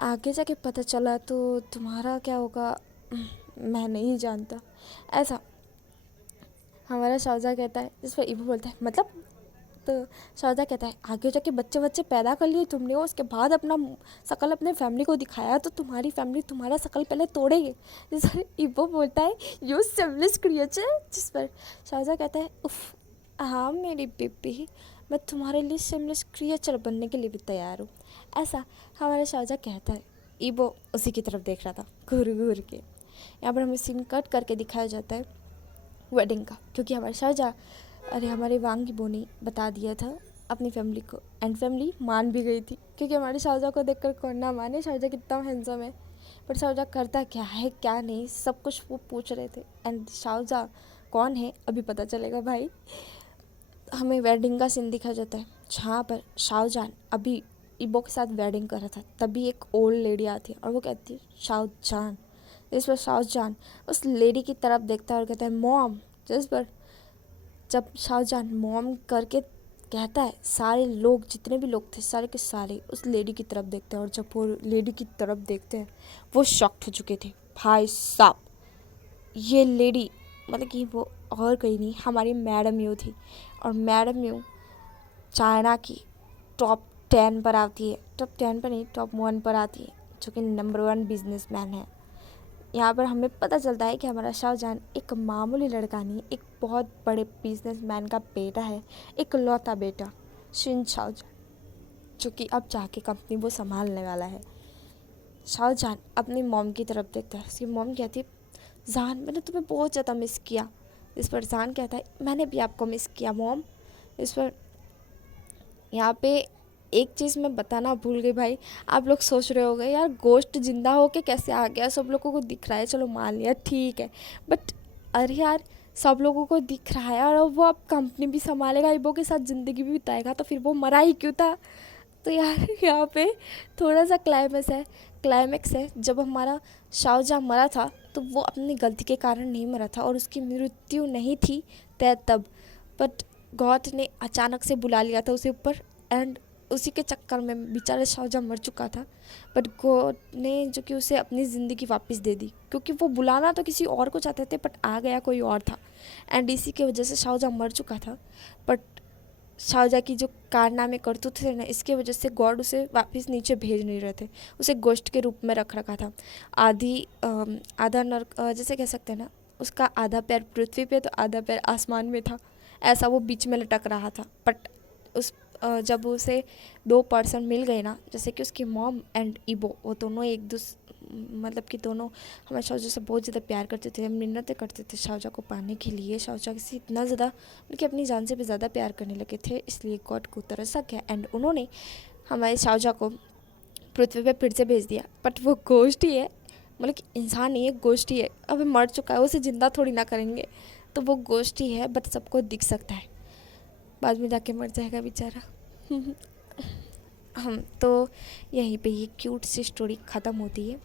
आगे जाके पता चला तो तुम्हारा क्या होगा मैं नहीं जानता। ऐसा हमारा शाहजा कहता है। जिस पर इबो बोलता है मतलब? तो शाहजा कहता है आगे जाके बच्चे पैदा कर लिए तुमने और उसके बाद अपना शकल अपने फैमिली को दिखाया तो तुम्हारी फैमिली तुम्हारा शकल पहले तोड़ेगी। जिस पर इबो बोलता है यू सिमलेस क्रिएचर। जिस पर शाहजा कहता है उफ हाँ मेरी बेबी, मैं तुम्हारे लिए सिमलेस क्रिएचर बनने के लिए भी तैयार हूँ। ऐसा हमारा शाहजा कहता है। इबो उसी की तरफ देख रहा था घूर घूर के। यहाँ पर हमें सीन कट करके दिखाया जाता है वेडिंग का, क्योंकि हमारे शाहजा हमारे वांगी बो ने बता दिया था अपनी फैमिली को एंड फैमिली मान भी गई थी, क्योंकि हमारे शाहजा को देखकर कौन ना माने, शाहजा कितना हैंडसम है। पर शाहजा करता क्या है क्या नहीं सब कुछ वो पूछ रहे थे एंड शाहजा कौन है अभी पता चलेगा भाई। हमें वेडिंग का सीन दिखाया जाता है जहाँ पर शाहजहान अभी इबो के साथ वेडिंग कर रहा था, तभी एक ओल्ड लेडी आती है और वो कहती है शाहजहान। जिस पर शाहजहान उस लेडी की तरफ देखता है और कहता है मॉम। जिस पर जब शाहजहान मॉम करके कहता है सारे लोग जितने भी लोग थे सारे के सारे उस लेडी की तरफ देखते हैं और जब वो लेडी की तरफ देखते हैं वो शॉक्ड हो चुके थे। भाई साहब ये लेडी मतलब कि वो और कहीं नहीं हमारी मैडम यू थी और मैडम यू चाइना की टॉप 10 पर आती है, टॉप 10 पर नहीं टॉप 1 पर आती है, जो कि नंबर 1 बिजनेसमैन है। यहाँ पर हमें पता चलता है कि हमारा शाहजहान एक मामूली लड़का नहीं, एक बहुत बड़े बिजनेसमैन का बेटा है, एक लौता बेटा शिन शाहजहान, जो कि अब जाके कंपनी वो संभालने वाला है। शाहजहान अपनी मॉम की तरफ देखता है। उसकी मॉम कहती है, जान मैंने तुम्हें बहुत ज़्यादा मिस किया। इस पर जान कहता है, मैंने भी आपको मिस किया मॉम। इस पर यहाँ पे एक चीज़ मैं बताना भूल गई भाई। आप लोग सोच रहे होगे यार गोश्त जिंदा होके कैसे आ गया, सब लोगों को दिख रहा है, चलो मान लिया ठीक है, बट अरे यार सब लोगों को दिख रहा है और वो अब कंपनी भी संभालेगा, इबो के साथ ज़िंदगी भी बिताएगा, तो फिर वो मरा ही क्यों था। तो यार यहाँ पे थोड़ा सा क्लाइमेक्स है। जब हमारा शाहजहाँ मरा था तो वो अपनी गलती के कारण नहीं मरा था और उसकी मृत्यु नहीं थी तय तब, बट गॉड ने अचानक से बुला लिया था उसे ऊपर, एंड उसी के चक्कर में बेचारा शाहजहाँ मर चुका था। बट गॉड ने जो कि उसे अपनी ज़िंदगी वापस दे दी, क्योंकि वो बुलाना तो किसी और को चाहते थे बट आ गया कोई और था, एंड इसी की वजह से शाहजहाँ मर चुका था। बट शाहजहाँ की जो कारनामे करतूत थे ना, इसके वजह से गॉड उसे वापस नीचे भेज नहीं रहे थे, उसे गोश्त के रूप में रख रखा था। आधा नर्क जैसे कह सकते हैं ना, उसका आधा पैर पृथ्वी पे तो आधा पैर आसमान में था, ऐसा वो बीच में लटक रहा था। बट उस जब उसे 2 पर्सन मिल गए ना, जैसे कि उसकी मॉम एंड इबो, वो दोनों मतलब कि दोनों हमारे शाहजहाँ से बहुत ज़्यादा प्यार करते थे, मिन्नतें करते थे शाहजहाँ को पाने के लिए। शाहजहाँ से इतना ज़्यादा बल्कि अपनी जान से भी ज़्यादा प्यार करने लगे थे, इसलिए गॉड को तरसा गया एंड उन्होंने हमारे शाहजहाँ को पृथ्वी पे फिर से भेज दिया। बट वो गोश्त ही है, मतलब कि इंसान नहीं है, गोश्त ही है। अब मर चुका है, उसे ज़िंदा थोड़ी ना करेंगे, तो वो गोश्त ही है, बट सबको दिख सकता है, बाद में जाके मर जाएगा बेचारा। हम तो यहीं पे ये क्यूट सी स्टोरी ख़त्म होती है।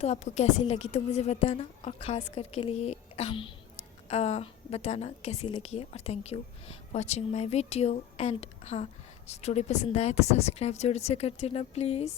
तो आपको कैसी लगी तो मुझे बताना, और ख़ास करके लिए बताना कैसी लगी है। और thank you watching my video and हाँ, स्टोरी पसंद आए तो सब्सक्राइब जरूर से कर देना प्लीज़।